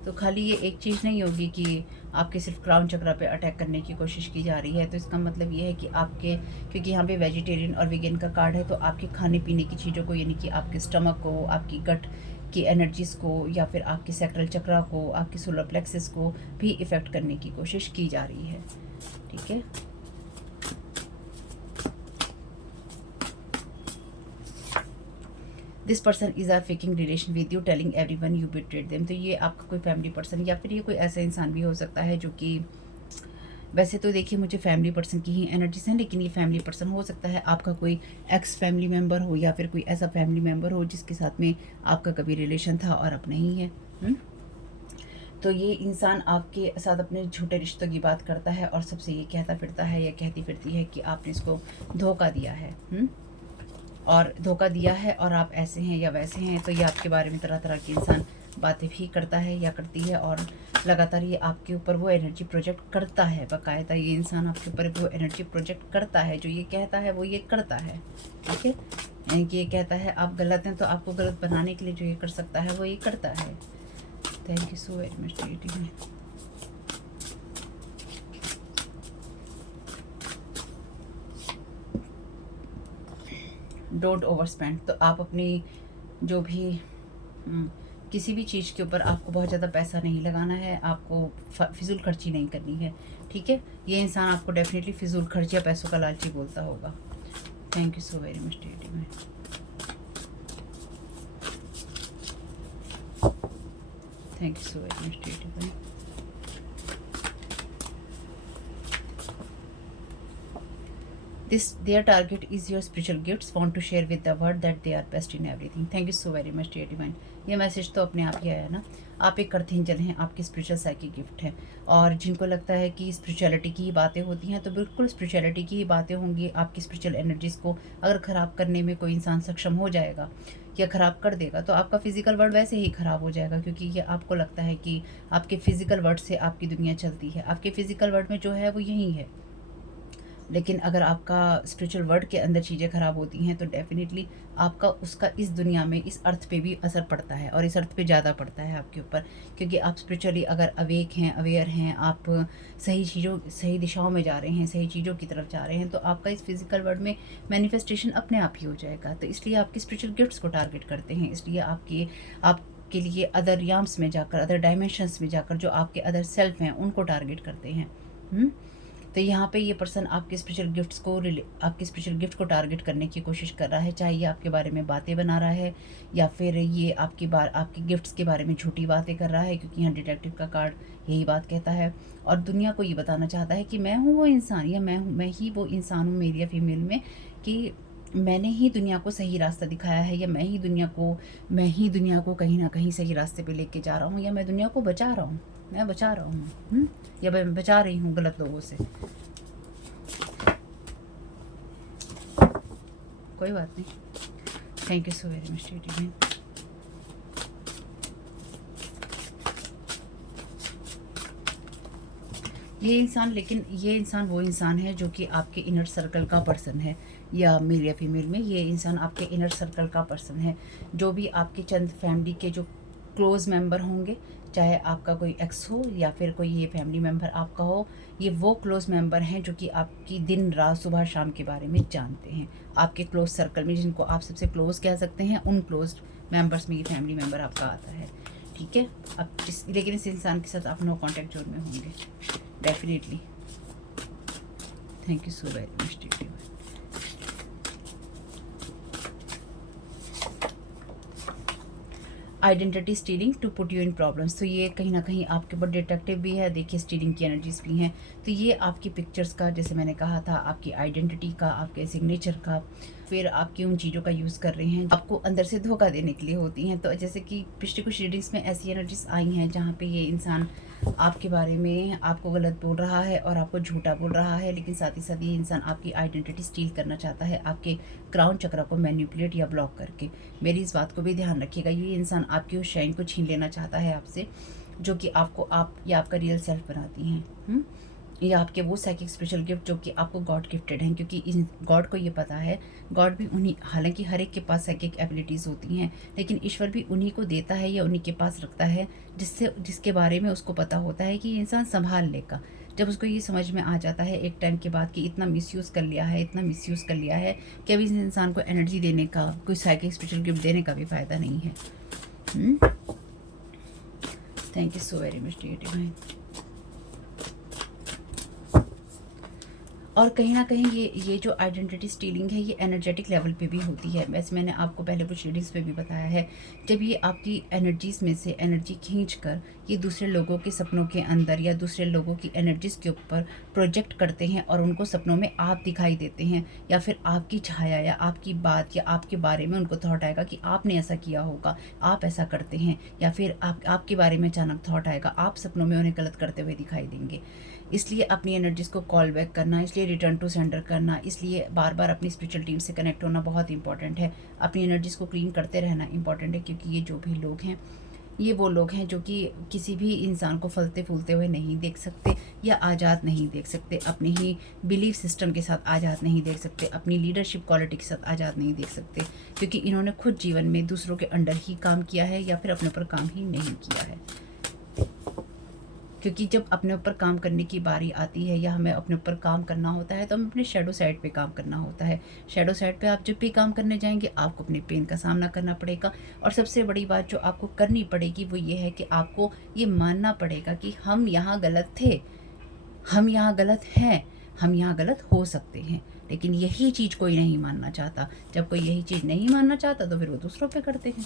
तो खाली ये एक चीज़ नहीं होगी कि आपके सिर्फ क्राउन चक्रा पे अटैक करने की कोशिश की जा रही है। तो इसका मतलब ये है कि आपके, क्योंकि यहाँ पे वेजिटेरियन और वीगन का कार्ड है, तो आपके खाने पीने की चीज़ों को, यानी कि आपके स्टमक को, आपकी गट की एनर्जीज़ को या फिर आपके सैक्रल चक्रा को, आपके सोलर प्लेक्सस को भी इफ़ेक्ट करने की कोशिश की जा रही है। ठीक है, this person is are faking relation with you, telling everyone you betrayed them. तो ये आपका कोई फैमिली पर्सन या फिर ये कोई ऐसा इंसान भी हो सकता है जो कि, वैसे तो देखिए मुझे फैमिली पर्सन की ही एनर्जीज हैं, लेकिन ये फैमिली पर्सन हो सकता है आपका कोई एक्स फैमिली मेम्बर हो या फिर कोई ऐसा फैमिली मेम्बर हो जिसके साथ में आपका कभी रिलेशन था और अब नहीं है। तो ये इंसान आपके साथ अपने झूठे रिश्तों की बात करता है और सबसे ये कहता फिरता है या कहती फिरती है कि आपने इसको धोखा दिया है और धोखा दिया है और आप ऐसे हैं या वैसे हैं। तो ये आपके बारे में तरह तरह के इंसान बातें भी करता है या करती है और लगातार ये आपके ऊपर वो एनर्जी प्रोजेक्ट करता है। बाकायदा ये इंसान आपके ऊपर वो एनर्जी प्रोजेक्ट करता है, जो ये कहता है वो ये करता है। ठीक है, यानी कि ये कहता है आप गलत हैं तो आपको गलत बनाने के लिए जो ये कर सकता है वो ये करता है। Thank you so very much dear. Don't overspend. तो आप अपनी जो भी किसी भी चीज़ के ऊपर आपको बहुत ज़्यादा पैसा नहीं लगाना है, आपको फिजूल खर्ची नहीं करनी है। ठीक है, ये इंसान आपको डेफिनेटली फिजूल खर्च या पैसों का लालची बोलता होगा। Thank you so very much dear में। Thank you so very much dear में। This their target is your spiritual gifts want to share with the world that they are best in everything. Thank you so very much dear divine. ये मैसेज तो अपने आप ही आया ना। आप एक अर्थ एंजल हैं, आपकी स्पिरिचुअल साइकिक गिफ्ट है, और जिनको लगता है कि स्पिरिचुअलिटी की ही बातें होती हैं तो बिल्कुल स्पिरिचुअलिटी की ही बातें होंगी। आपकी स्पिरिचुअल एनर्जीज़ को अगर ख़राब करने में कोई इंसान सक्षम हो जाएगा या ख़राब कर देगा तो आपका फिजिकल वर्ल्ड वैसे ही ख़राब हो जाएगा, क्योंकि ये आपको लगता है कि आपके फिजिकल वर्ल्ड से आपकी दुनिया चलती है। आपके फिजिकल वर्ल्ड में जो है वो यही है, लेकिन अगर आपका स्पिरिचुअल वर्ल्ड के अंदर चीज़ें ख़राब होती हैं तो डेफिनेटली आपका उसका इस दुनिया में इस अर्थ पे भी असर पड़ता है, और इस अर्थ पे ज़्यादा पड़ता है आपके ऊपर, क्योंकि आप स्पिरिचुअली अगर अवेक हैं, अवेयर हैं, आप सही चीज़ों सही दिशाओं में जा रहे हैं, सही चीज़ों की तरफ जा रहे हैं, तो आपका इस फिजिकल वर्ल्ड में मैनिफेस्टेशन अपने आप ही हो जाएगा। तो इसलिए आपके स्पिरिचुअल गिफ्ट्स को टारगेट करते हैं, इसलिए आपके लिए अदर याम्स में जाकर, अदर डायमेंशंस में जाकर जो आपके अदर सेल्फ हैं उनको टारगेट करते हैं। तो यहाँ पे ये पर्सन आपके स्पिरिचुअल गिफ्ट्स को आपके स्पिरिचुअल गिफ्ट को टारगेट करने की कोशिश कर रहा है, चाहे ये आपके बारे में बातें बना रहा है या फिर ये आपके गिफ्ट्स के बारे में झूठी बातें कर रहा है, क्योंकि यहाँ डिटेक्टिव का कार्ड यही बात कहता है, और दुनिया को ये बताना चाहता है कि मैं हूँ वो इंसान, या मैं ही वो इंसान हूँ मेल या फीमेल में, कि मैंने ही दुनिया को सही रास्ता दिखाया है, या मैं ही दुनिया को कहीं ना कहीं सही रास्ते पे लेके जा रहा हूँ, या मैं दुनिया को बचा रहा हूँ, मैं बचा रहा हूँ, या मैं बचा रही हूँ गलत लोगों से। कोई बात नहीं। Thank you so very much dear. ये इंसान वो इंसान है जो कि आपके इनर सर्कल का पर्सन है, या मेल या फीमेल में ये इंसान आपके इनर सर्कल का पर्सन है। जो भी आपके चंद फैमिली के जो क्लोज मेंबर होंगे, चाहे आपका कोई एक्स हो या फिर कोई ये फैमिली मेंबर आपका हो, ये वो क्लोज मेंबर हैं जो कि आपकी दिन रात सुबह शाम के बारे में जानते हैं। आपके क्लोज सर्कल में जिनको आप सबसे क्लोज कह सकते हैं, उन क्लोज मेंबर्स में ये फैमिली मेंबर आपका आता है, ठीक है। अब लेकिन इस इंसान के साथ आप नो कॉन्टैक्ट जोन में होंगे definitely. Thank you so very much dear. Identity stealing to put you in problems, तो ये कहीं ना कहीं आपके ऊपर डिटेक्टिव भी है, देखिए स्टीलिंग की एनर्जीज भी हैं। तो ये आपकी पिक्चर्स का, जैसे मैंने कहा था, आपकी आइडेंटिटी का, आपके सिग्नेचर का, फिर आपकी उन चीज़ों का यूज़ कर रहे हैं आपको अंदर से धोखा देने के लिए होती हैं। तो जैसे कि पिछली कुछ रीडिंग्स में ऐसी एनर्जीज आई हैं जहाँ पे ये इंसान आपके बारे में आपको गलत बोल रहा है और आपको झूठा बोल रहा है, लेकिन साथ ही साथ ये इंसान आपकी आइडेंटिटी स्टील करना चाहता है, आपके क्राउन चक्र को मैनिपुलेट या ब्लॉक करके। मेरी इस बात को भी ध्यान रखिएगा, ये इंसान आपकी उस शाइन को छीन लेना चाहता है आपसे, जो कि आपको आप या आपका रियल सेल्फ बनाती हैं, या आपके वो साइकिक स्पिरिचुअल गिफ्ट जो कि आपको गॉड गिफ्टेड हैं, क्योंकि इन गॉड को ये पता है, गॉड भी उन्हीं, हालांकि हर एक के पास साइकिक एबिलिटीज़ होती हैं, लेकिन ईश्वर भी उन्हीं को देता है या उन्हीं के पास रखता है जिसके बारे में उसको पता होता है कि ये इंसान संभाल लेगा। जब उसको ये समझ में आ जाता है एक टाइम के बाद कि इतना मिसयूज़ कर लिया है कि अभी इस इंसान को एनर्जी देने का, कोई साइकिक स्पिरिचुअल गिफ्ट देने का भी फ़ायदा नहीं है। Thank you so very much dear divine. और कहीं ना कहीं ये जो आइडेंटिटी स्टीलिंग है ये एनर्जेटिक लेवल पे भी होती है। वैसे मैंने आपको पहले कुछ रीडिंग्स पे भी बताया है, जब ये आपकी एनर्जीज में से एनर्जी खींच कर ये दूसरे लोगों के सपनों के अंदर या दूसरे लोगों की एनर्जीज के ऊपर प्रोजेक्ट करते हैं और उनको सपनों में आप दिखाई देते हैं, या फिर आपकी छाया या आपकी बात या आपके बारे में उनको थॉट आएगा कि आपने ऐसा किया होगा, आप ऐसा करते हैं, या फिर आपके बारे में अचानक थॉट आएगा, आप सपनों में उन्हें गलत करते हुए दिखाई देंगे। इसलिए अपनी एनर्जीज़ को कॉल बैक करना, इसलिए रिटर्न टू सेंडर करना, इसलिए बार बार अपनी स्पिरिचुअल टीम से कनेक्ट होना बहुत इंपॉर्टेंट है। अपनी एनर्जीज़ को क्लीन करते रहना इंपॉर्टेंट है, क्योंकि ये जो भी लोग हैं ये वो लोग हैं जो कि किसी भी इंसान को फलते फूलते हुए नहीं देख सकते या आज़ाद नहीं देख सकते, अपने ही बिलीफ सिस्टम के साथ आज़ाद नहीं देख सकते, अपनी लीडरशिप क्वालिटी के साथ आज़ाद नहीं देख सकते, क्योंकि इन्होंने खुद जीवन में दूसरों के अंडर ही काम किया है या फिर अपने ऊपर काम ही नहीं किया है। क्योंकि जब अपने ऊपर काम करने की बारी आती है या हमें अपने ऊपर काम करना होता है तो हमें अपने शैडो साइड पे काम करना होता है। शैडो साइड पे आप जब भी काम करने जाएंगे आपको अपने पेन का सामना करना पड़ेगा, और सबसे बड़ी बात जो आपको करनी पड़ेगी वो ये है कि आपको ये मानना पड़ेगा कि हम यहाँ गलत थे, हम यहाँ गलत हैं, हम यहाँ गलत हो सकते हैं, लेकिन यही चीज़ कोई नहीं मानना चाहता। जब कोई यही चीज़ नहीं मानना चाहता तो फिर वो दूसरों पे करते हैं,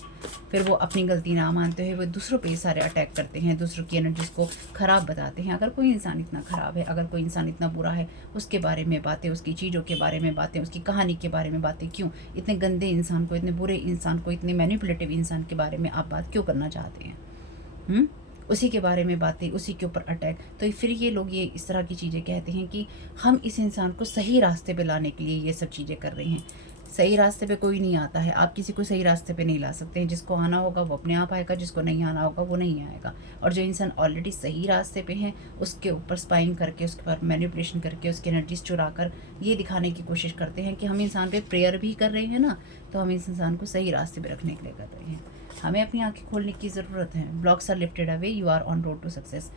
फिर वो अपनी गलती ना मानते हुए वो दूसरों पे सारे अटैक करते हैं, दूसरों की एनर्जीज़ को ख़राब बताते हैं। अगर कोई इंसान इतना ख़राब है, अगर कोई इंसान इतना बुरा है, उसके बारे में बातें, उसकी चीज़ों के बारे में बातें, उसकी कहानी के बारे में बातें क्यों? इतने गंदे इंसान को, इतने बुरे इंसान को, इतने मैनिपुलेटिव इंसान के बारे में आप बात क्यों करना चाहते हैं? उसी के बारे में बातें, उसी के ऊपर अटैक। तो फिर ये लोग ये इस तरह की चीज़ें कहते हैं कि हम इस इंसान को सही रास्ते पे लाने के लिए ये सब चीज़ें कर रहे हैं। सही रास्ते पे कोई नहीं आता है, आप किसी को सही रास्ते पे नहीं ला सकते हैं। जिसको आना होगा वो अपने आप आएगा, जिसको नहीं आना होगा वो नहीं आएगा। और जो इंसान ऑलरेडी सही रास्ते पे है, उसके ऊपर स्पाइंग करके, उसके ऊपर मैनिपुलेशन करके, उसकी एनर्जीज चुरा कर ये दिखाने की कोशिश करते हैं कि हम इंसान पे प्रेयर भी कर रहे हैं ना, तो हम इस इंसान को सही रास्ते पे रखने के लिए कर रहे हैं। हमें अपनी आंखें खोलने की ज़रूरत है। Blocks are lifted away, you are on road to success.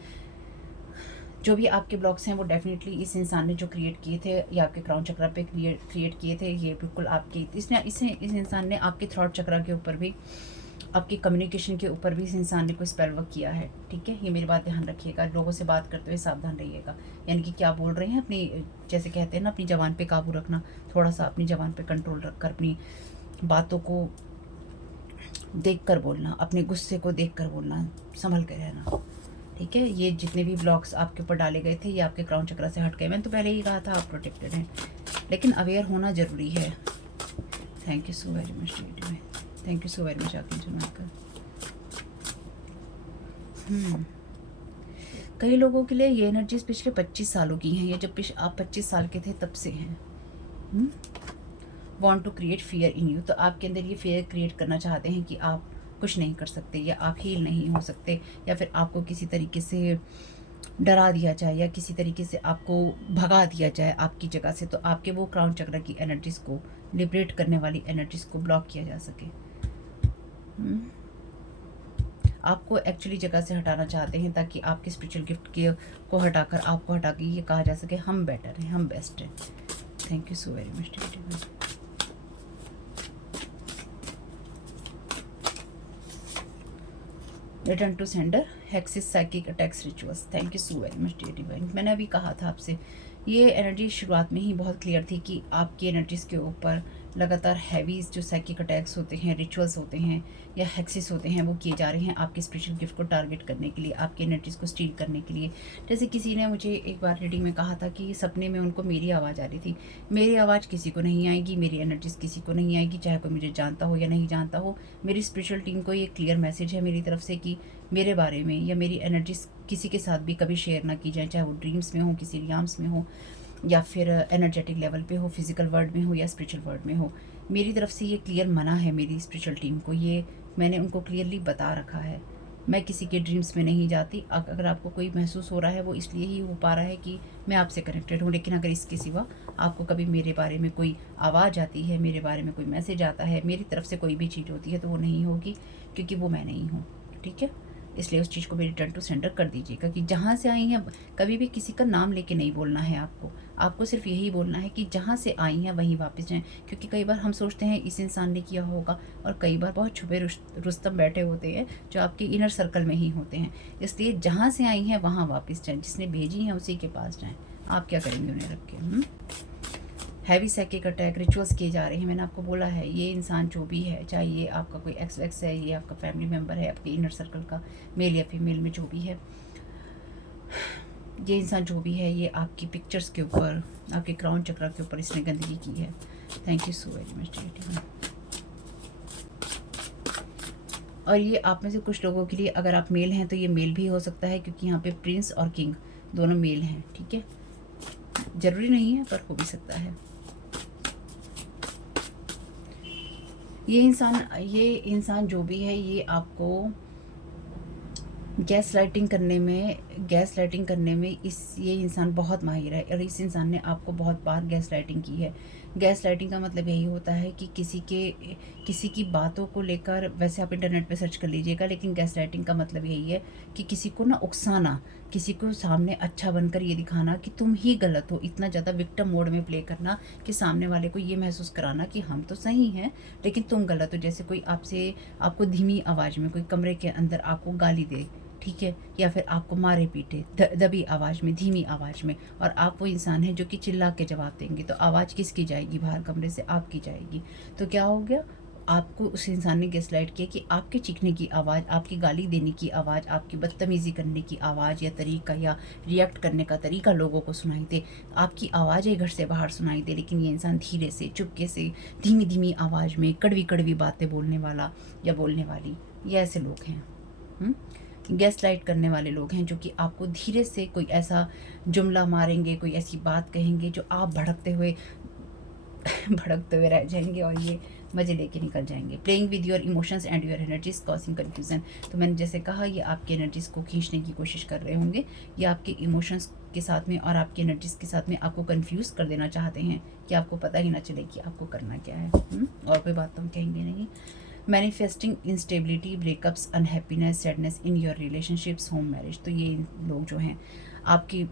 जो भी आपके ब्लॉक्स हैं वो डेफिनेटली इस इंसान ने जो क्रिएट किए थे, या आपके क्राउन चक्रा पे क्रिएट किए थे, ये बिल्कुल आपके इस इंसान ने आपके थ्रॉट चक्रा के ऊपर भी, आपकी कम्युनिकेशन के ऊपर भी इस इंसान ने कोई स्पेल वर्क किया है। ठीक है, ये मेरी बात ध्यान रखिएगा। लोगों से बात करते हुए सावधान रहिएगा, यानी कि क्या बोल रहे हैं, अपनी जैसे कहते हैं ना, अपनी ज़बान पे काबू रखना, थोड़ा सा अपनी ज़बान पे कंट्रोल रखकर अपनी बातों को देख कर बोलना, अपने गुस्से को देख कर बोलना, संभल कर रहना। ठीक है, ये जितने भी ब्लॉक्स आपके ऊपर डाले गए थे ये आपके क्राउन चक्रा से हट गए। मैंने तो पहले ही कहा था आप प्रोटेक्टेड हैं, लेकिन अवेयर होना ज़रूरी है। Thank you so very much video में, thank you so very much आपने सुनाकर। कई लोगों के लिए ये एनर्जीज पिछले 25 सालों की हैं, या जब आप 25 साल के थे तब से हैं। Want to create fear in you, तो आपके अंदर ये फियर क्रिएट करना चाहते हैं कि आप कुछ नहीं कर सकते, या आप हील नहीं हो सकते, या फिर आपको किसी तरीके से डरा दिया जाए, या किसी तरीके से आपको भगा दिया जाए आपकी जगह से, तो आपके वो क्राउन चक्र की एनर्जीज़ को, लिबरेट करने वाली एनर्जीज़ को ब्लॉक किया जा सके। आपको एक्चुअली जगह से हटाना चाहते हैं, ताकि आपके स्पिरिचुअल गिफ्ट के को हटाकर आपको हटा के ये कहा जा सके हम बेटर हैं, हम बेस्ट हैं। Thank you so very much. Return to sender, hexes psychic attacks rituals. Thank you so very much dear divine. मैंने अभी कहा था आपसे, ये एनर्जी शुरुआत में ही बहुत क्लियर थी कि आपकी एनर्जीज़ के ऊपर लगातार हैवीज जो साइकिक अटैक्स होते हैं, रिचुअल्स होते हैं, या हेक्सिस होते हैं, वो किए जा रहे हैं आपके स्पिरिचुअल गिफ्ट को टारगेट करने के लिए, आपकी एनर्जीज़ को स्टील करने के लिए। जैसे किसी ने मुझे एक बार रीडिंग में कहा था कि सपने में उनको मेरी आवाज़ आ रही थी। मेरी आवाज़ किसी को नहीं आएगी, मेरी एनर्जीज़ किसी को नहीं आएगी, चाहे कोई मुझे जानता हो या नहीं जानता हो। मेरी स्पिरिचुअल टीम को ये क्लियर मैसेज है मेरी तरफ से कि मेरे बारे में या मेरी एनर्जीज़ किसी के साथ भी कभी शेयर ना की जाए, चाहे वो ड्रीम्स में हो, किसी रियाम्स में हो, या फिर एनर्जेटिक लेवल पे हो, फिजिकल वर्ल्ड में हो या स्पिरिचुअल वर्ल्ड में हो। मेरी तरफ से ये क्लियर मना है मेरी स्पिरिचुअल टीम को, ये मैंने उनको क्लियरली बता रखा है। मैं किसी के ड्रीम्स में नहीं जाती। अगर आपको कोई महसूस हो रहा है वो इसलिए ही हो पा रहा है कि मैं आपसे कनेक्टेड हूँ, लेकिन अगर इसके सिवा आपको कभी मेरे बारे में कोई आवाज़ आती है, मेरे बारे में कोई मैसेज आता है, मेरी तरफ से कोई भी चीज़ होती है, तो वो नहीं होगी, क्योंकि वो मैं नहीं हूँ। ठीक है, इसलिए उस चीज़ को भी रिटर्न टू सेंडर कर दीजिएगा कि जहाँ से आई हैं, कभी भी किसी का नाम लेके नहीं बोलना है आपको सिर्फ यही बोलना है कि जहाँ से आई हैं वहीं वापस जाएं। क्योंकि कई बार हम सोचते हैं इस इंसान ने किया होगा, और कई बार बहुत छुपे रुस्तम बैठे होते हैं जो आपके इनर सर्कल में ही होते हैं। इसलिए जहाँ से आई हैं वहाँ वापस जाएँ, जिसने भेजी हैं उसी के पास जाएँ। आप क्या करेंगे उन्हें रख के? हैवी साइकिक अटैक रिचुअल्स किए जा रहे हैं। मैंने आपको बोला है, ये इंसान जो भी है, चाहे ये आपका कोई एक्स है, ये आपका फैमिली मेम्बर है, आपके इनर सर्कल का मेल या फीमेल में जो भी है, ये इंसान जो भी है, ये आपकी पिक्चर्स के ऊपर, आपके क्राउन चक्रा के ऊपर इसने गंदगी की है। Thank you so very much. और ये आप में से कुछ लोगों के लिए, अगर आप मेल हैं तो ये मेल भी हो सकता है, क्योंकि यहाँ पे प्रिंस और किंग दोनों मेल हैं। ठीक है, ज़रूरी नहीं है पर हो भी सकता है। ये इंसान जो भी है, ये आपको गैस लाइटिंग करने में ये इंसान बहुत माहिर है, और इस इंसान ने आपको बहुत बार गैस लाइटिंग की है। गैस लाइटिंग का मतलब यही होता है कि किसी की बातों को लेकर, वैसे आप इंटरनेट पे सर्च कर लीजिएगा, लेकिन गैस लाइटिंग का मतलब यही है कि किसी को ना उकसाना, किसी को सामने अच्छा बनकर ये दिखाना कि तुम ही गलत हो, इतना ज़्यादा विक्टिम मोड में प्ले करना कि सामने वाले को ये महसूस कराना कि हम तो सही हैं लेकिन तुम गलत हो। जैसे कोई आपको धीमी आवाज़ में कोई कमरे के अंदर आपको गाली दे, ठीक है, या फिर आपको मारे पीटे दबी आवाज़ में, धीमी आवाज़ में, और आप वो इंसान हैं जो कि चिल्ला के जवाब देंगे, तो आवाज़ किसकी जाएगी बाहर कमरे से? आपकी जाएगी। तो क्या हो गया, आपको उस इंसान ने गैसलाइट किया कि आपके चीखने की आवाज़, आपकी गाली देने की आवाज़, आपकी बदतमीज़ी करने की आवाज़ या तरीका या रिएक्ट करने का तरीका लोगों को सुनाई दे, आपकी आवाज़ें घर से बाहर सुनाई दे, लेकिन ये इंसान धीरे से, चुपके से, धीमी धीमी आवाज़ में कड़वी कड़वी बातें बोलने वाला या बोलने वाली, ये ऐसे लोग हैं। गैस लाइट करने वाले लोग हैं जो कि आपको धीरे से कोई ऐसा जुमला मारेंगे, कोई ऐसी बात कहेंगे जो आप भड़कते हुए रह जाएंगे और ये मज़े लेके निकल जाएंगे। Playing with your emotions and your energies causing confusion. तो मैंने जैसे कहा, ये आपकी एनर्जीज़ को खींचने की कोशिश कर रहे होंगे, ये आपके इमोशंस के साथ में और आपकी एनर्जीज़ के साथ में आपको कंफ्यूज कर देना चाहते हैं कि आपको पता ही ना चले कि आपको करना क्या है। और कोई बात तो हम कहेंगे नहीं। Manifesting instability, breakups, unhappiness, sadness in your relationships, home marriage. तो ये लोग जो हैं आपकी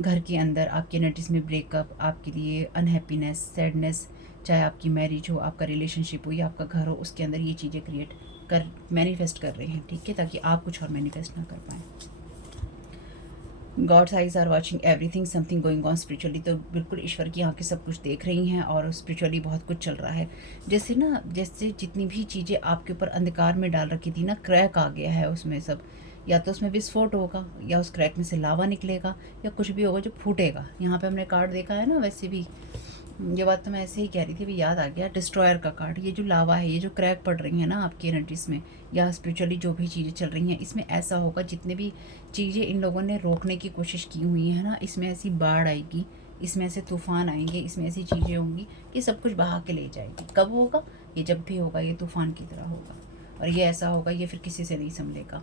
घर के अंदर आपकी एनर्जीज में ब्रेकअप, आपके लिए अनहैप्पीनेस, सैडनेस, चाहे आपकी मैरिज हो, आपका रिलेशनशिप हो या आपका घर हो, उसके अंदर ये चीज़ें क्रिएट कर मैनिफेस्ट कर रहे हैं, ठीक है, ताकि आप कुछ और मैनिफेस्ट ना कर पाएँ। God's eyes are watching everything, something going on spiritually. तो बिल्कुल ईश्वर की आंखें सब कुछ देख रही हैं और स्पिरिचुअली बहुत कुछ चल रहा है। जैसे जितनी भी चीज़ें आपके ऊपर अंधकार में डाल रखी थी ना, क्रैक आ गया है उसमें सब, या तो उसमें विस्फोट होगा या उस क्रैक में से लावा निकलेगा या कुछ भी होगा जो फूटेगा। यहाँ पे हमने कार्ड देखा है ना, वैसे भी ये बात तो मैं ऐसे ही कह रही थी, भी याद आ गया, डिस्ट्रॉयर का कार्ड। ये जो लावा है, ये जो क्रैक पड़ रही है ना आपकी एनर्जीज में या स्पिरिचुअली जो भी चीज़ें चल रही हैं, इसमें ऐसा होगा, जितने भी चीज़ें इन लोगों ने रोकने की कोशिश की हुई है ना, इसमें ऐसी बाढ़ आएगी, इसमें ऐसे तूफान आएंगे, इसमें ऐसी चीज़ें होंगी कि सब कुछ बहा के ले जाएगी। कब होगा ये? जब भी होगा ये तूफान की तरह होगा, और ये ऐसा होगा ये फिर किसी से नहीं संभलेगा।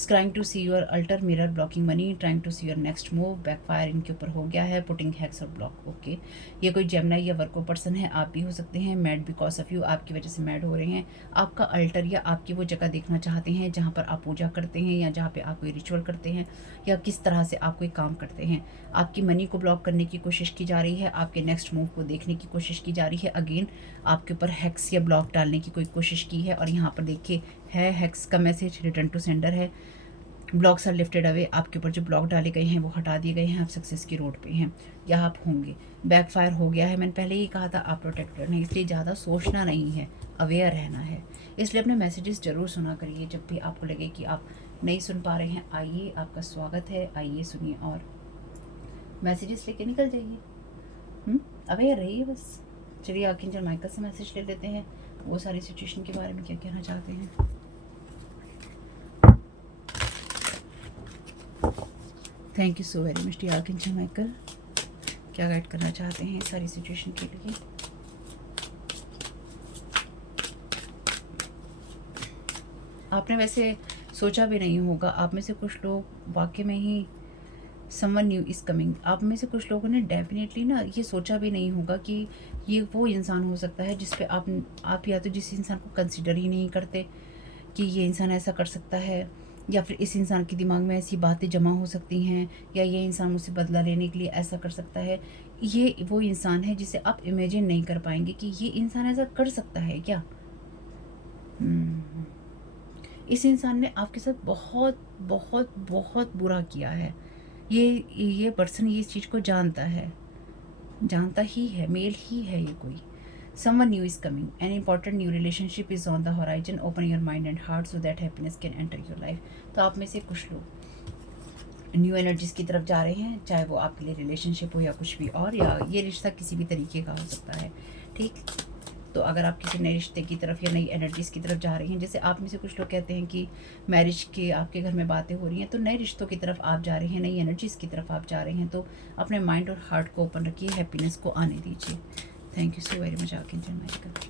Trying to see your altar mirror, blocking money, trying to see your next move, backfire इनके ऊपर हो गया है, पुटिंग हैक्स और ब्लॉक। ओके, ये कोई जेमिनी या वर्को पर्सन है, आप भी हो सकते हैं। मैड बिकॉज ऑफ यू, आपकी वजह से मैड हो रहे हैं। आपका अल्टर या आपकी वो जगह देखना चाहते हैं जहाँ पर आप पूजा करते हैं या जहाँ पे आप कोई रिचुअल करते हैं या किस तरह से आप कोई काम करते हैं। आपकी मनी को ब्लॉक करने की कोशिश की जा रही है, आपके नेक्स्ट मूव को देखने की कोशिश की जा रही है। अगेन आपके ऊपर हैक्स या ब्लॉक डालने की कोई कोशिश की है, और यहाँ पर देखिए है हैक्स का मैसेज, रिटर्न टू सेंडर है। ब्लॉक्स आर लिफ्टेड अवे, आपके ऊपर जो ब्लॉक डाले गए हैं वो हटा दिए गए हैं, आप सक्सेस की रोड पे हैं या आप होंगे। बैकफायर हो गया है, मैंने पहले ही कहा था आप प्रोटेक्टेड हैं, इसलिए ज़्यादा सोचना नहीं है, अवेयर रहना है। इसलिए अपने मैसेजेस ज़रूर सुना करिए, जब भी आपको लगे कि आप नहीं सुन पा रहे हैं, आइए, आपका स्वागत है, आइए सुनिए और मैसेजेस लेके निकल जाइए। अवेयर रहिए बस। चलिए आर्कएंजल माइकल से मैसेज ले लेते हैं, वो सारी सिचुएशन के बारे में क्या कहना चाहते हैं। Thank you so very much dear archangel Michael, क्या गाइड करना चाहते हैं सारी सिचुएशन के लिए। आपने वैसे सोचा भी नहीं होगा, आप में से कुछ लोग वाकई में ही समवन न्यू इज़ कमिंग, आप में से कुछ लोगों ने डेफिनेटली ना ये सोचा भी नहीं होगा कि ये वो इंसान हो सकता है जिस पे आप या तो जिस इंसान को कंसिडर ही नहीं करते कि ये इंसान ऐसा कर सकता है, या फिर इस इंसान के दिमाग में ऐसी बातें जमा हो सकती हैं, या ये इंसान मुझसे बदला लेने के लिए ऐसा कर सकता है। ये वो इंसान है जिसे आप इमेजिन नहीं कर पाएंगे कि ये इंसान ऐसा कर सकता है क्या। इस इंसान ने आपके साथ बहुत बहुत बहुत बुरा किया है। ये पर्सन ये इस चीज़ को जानता है, जानता ही है, मेल ही है ये कोई। Someone new is coming. An important new relationship is on the horizon. Open your mind and heart so that happiness can enter your life. तो आप में से कुछ लोग न्यू एनर्जीज की तरफ जा रहे हैं, चाहे वो आपके लिए रिलेशनशिप हो या कुछ भी और, या ये रिश्ता किसी भी तरीके का हो सकता है, ठीक। तो अगर आप किसी नए रिश्ते की तरफ या नई एनर्जीज़ की तरफ जा रहे हैं, जैसे आप में से कुछ लोग कहते हैं कि मैरिज के आपके घर में बातें हो रही हैं, तो नए रिश्तों की तरफ आप जा रहे हैं, नई एनर्जीज़ की तरफ आप जा रहे हैं, तो अपने माइंड और हार्ट को ओपन रखिए, हैप्पीनेस को आने दीजिए। Thank you so very much archangel Michael.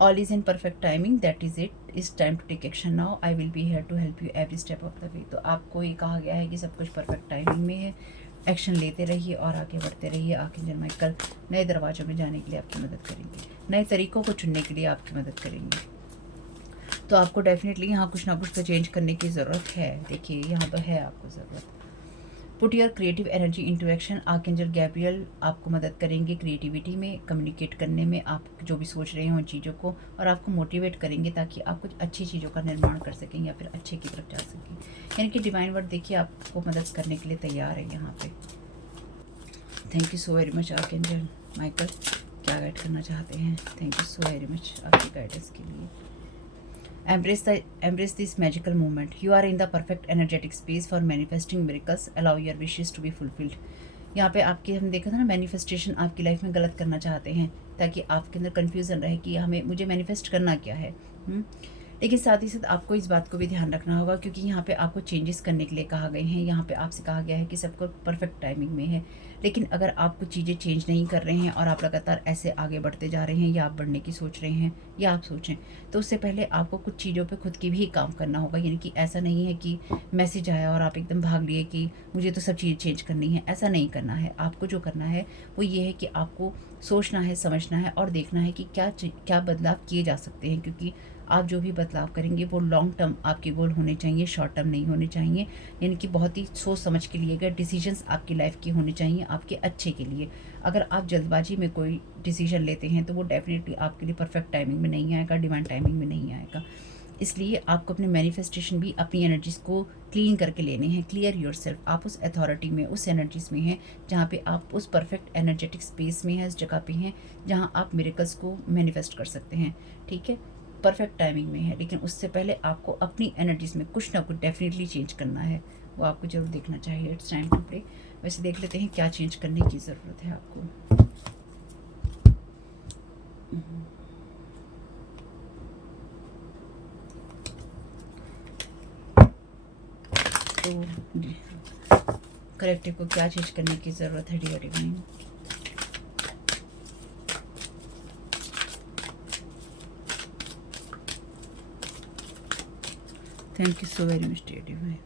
All is in perfect timing, that is it. It's time to take action now. I will be here to help you every step of the way. तो आपको ये कहा गया है कि सब कुछ परफेक्ट टाइमिंग में है, एक्शन लेते रहिए और आगे बढ़ते रहिए। आर्कएंजल माइकल नए दरवाजों में जाने के लिए आपकी मदद करेंगे, नए तरीक़ों को चुनने के लिए आपकी मदद करेंगे। तो आपको डेफिनेटली यहाँ कुछ ना कुछ तो चेंज करने की ज़रूरत है। देखिए यहाँ तो है आपको ज़रूरत। Put your creative energy into action. Archangel Gabriel आपको मदद करेंगे क्रिएटिविटी में, कम्युनिकेट करने में, आप जो भी सोच रहे हो उन चीज़ों को, और आपको मोटिवेट करेंगे ताकि आप कुछ अच्छी चीज़ों का निर्माण कर सकें या फिर अच्छे की तरफ जा सकें। यानी कि डिवाइन वर्ड देखिए आपको मदद करने के लिए तैयार है यहाँ पे। Thank you so very much archangel Michael, क्या गाइड करना चाहते हैं? Thank you so very much आपकी गाइडेंस के लिए। Embrace this magical moment. You are in the perfect energetic space for manifesting miracles. Allow your wishes to be fulfilled. यहाँ पे आपके हम देखा था ना, मैनिफेस्टेशन आपकी लाइफ में गलत करना चाहते हैं ताकि आपके अंदर कन्फ्यूज़न रहे कि मुझे मैनिफेस्ट करना क्या है। लेकिन साथ ही साथ आपको इस बात को भी ध्यान रखना होगा क्योंकि यहाँ पे आपको चेंजेस करने के लिए कहा गए हैं। यहाँ पे आपसे कहा गया है कि सबको परफेक्ट टाइमिंग में है, लेकिन अगर आप कुछ चीज़ें चेंज नहीं कर रहे हैं और आप लगातार ऐसे आगे बढ़ते जा रहे हैं या आप बढ़ने की सोच रहे हैं या आप सोचें, तो उससे पहले आपको कुछ चीज़ों पे खुद की भी काम करना होगा। यानी कि ऐसा नहीं है कि मैसेज आया और आप एकदम भाग लिए कि मुझे तो सब चीज़ें चेंज करनी है, ऐसा नहीं करना है। आपको जो करना है वो ये है कि आपको सोचना है, समझना है और देखना है कि क्या बदलाव किए जा सकते हैं, क्योंकि आप जो भी बदलाव करेंगे वो लॉन्ग टर्म आपके गोल होने चाहिए, शॉर्ट टर्म नहीं होने चाहिए। यानी कि बहुत ही सोच समझ के लिए गए डिसीजंस आपकी लाइफ की होने चाहिए, आपके अच्छे के लिए। अगर आप जल्दबाजी में कोई डिसीजन लेते हैं तो वो डेफिनेटली आपके लिए परफेक्ट टाइमिंग में नहीं आएगा, डिवाइन टाइमिंग में नहीं आएगा। इसलिए आपको अपने मैनिफेस्टेशन भी अपनी एनर्जीज़ को क्लीन करके लेने हैं। Clear yourself. आप उस अथॉरिटी में, उस एनर्जीज़ में हैं जहाँ पे आप उस परफेक्ट एनर्जेटिक स्पेस में हैं, इस जगह पे हैं जहाँ आप मिरेकल्स को मैनिफेस्ट कर सकते हैं। ठीक है, परफेक्ट टाइमिंग में है, लेकिन उससे पहले आपको अपनी एनर्जीज़ में कुछ ना कुछ डेफिनेटली चेंज करना है। वो आपको ज़रूर देखना चाहिए। It's time to play. वैसे देख लेते हैं क्या चेंज करने की ज़रूरत है आपको। तो करेक्टिव को क्या चेंज करने की ज़रूरत है dear divine? Thank you so very much dear divine.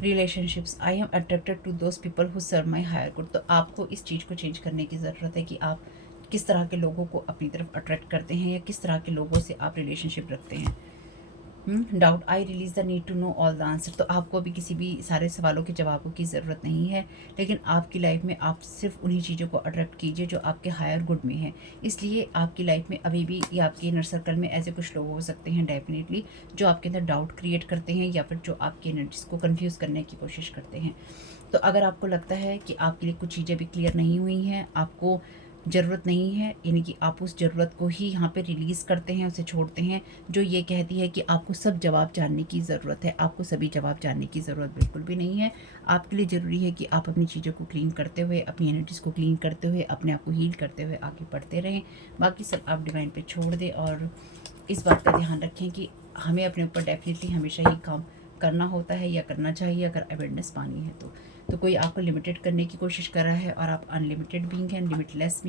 Relationships, I am attracted to those people who serve my higher good. तो आपको इस चीज़ को चेंज करने की ज़रूरत है कि आप किस तरह के लोगों को अपनी तरफ अट्रैक्ट करते हैं या किस तरह के लोगों से आप रिलेशनशिप रखते हैं। Doubt, I release the need to know all the answer. तो आपको अभी किसी भी सारे सवालों के जवाबों की ज़रूरत नहीं है, लेकिन आपकी लाइफ में आप सिर्फ उन्हीं चीज़ों को अट्रैक्ट कीजिए जो आपके हायर गुड में है। इसलिए आपकी लाइफ में अभी भी या आपके इनर सर्कल में ऐसे कुछ लोग हो सकते हैं डेफिनेटली जो आपके अंदर डाउट क्रिएट करते हैं या फिर जो आपकी एनर्जीज़ को कन्फ्यूज़ करने की कोशिश करते हैं। तो अगर आपको लगता है कि आपके लिए कुछ चीज़ें भी क्लियर नहीं हुई हैं, आपको ज़रूरत नहीं है, यानी कि आप उस ज़रूरत को ही यहाँ पे रिलीज़ करते हैं, उसे छोड़ते हैं, जो ये कहती है कि आपको सब जवाब जानने की ज़रूरत है। आपको सभी जवाब जानने की ज़रूरत बिल्कुल भी नहीं है। आपके लिए ज़रूरी है कि आप अपनी चीज़ों को क्लीन करते हुए, अपनी एनर्जीज़ को क्लीन करते हुए, अपने आप को हील करते हुए आगे बढ़ते रहें। बाकी सब आप डिवाइन पे छोड़ दें और इस बात का ध्यान रखें कि हमें अपने ऊपर डेफिनेटली हमेशा ही काम करना होता है या करना चाहिए अगर अवेयरनेस पानी है तो कोई आपको लिमिटेड करने की कोशिश कर रहा है और आप अनलिमिटेड बीइंग हैं, लिमिटलेस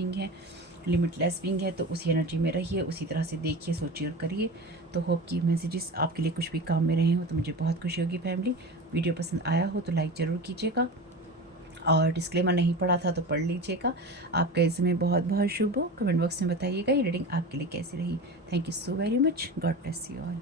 बीइंग है, तो उसी एनर्जी में रहिए, उसी तरह से देखिए, सोचिए और करिए। तो होप कि मैसेजेस आपके लिए कुछ भी काम में रहे हो तो मुझे बहुत खुशी होगी। फैमिली, वीडियो पसंद आया हो तो लाइक ज़रूर कीजिएगा और डिस्क्लेमर नहीं पढ़ा था तो पढ़ लीजिएगा। आपका इस समय बहुत बहुत शुभ हो। कमेंट बॉक्स में बताइएगा ये रीडिंग आपके लिए कैसी रही। Thank you so very much. God bless you all.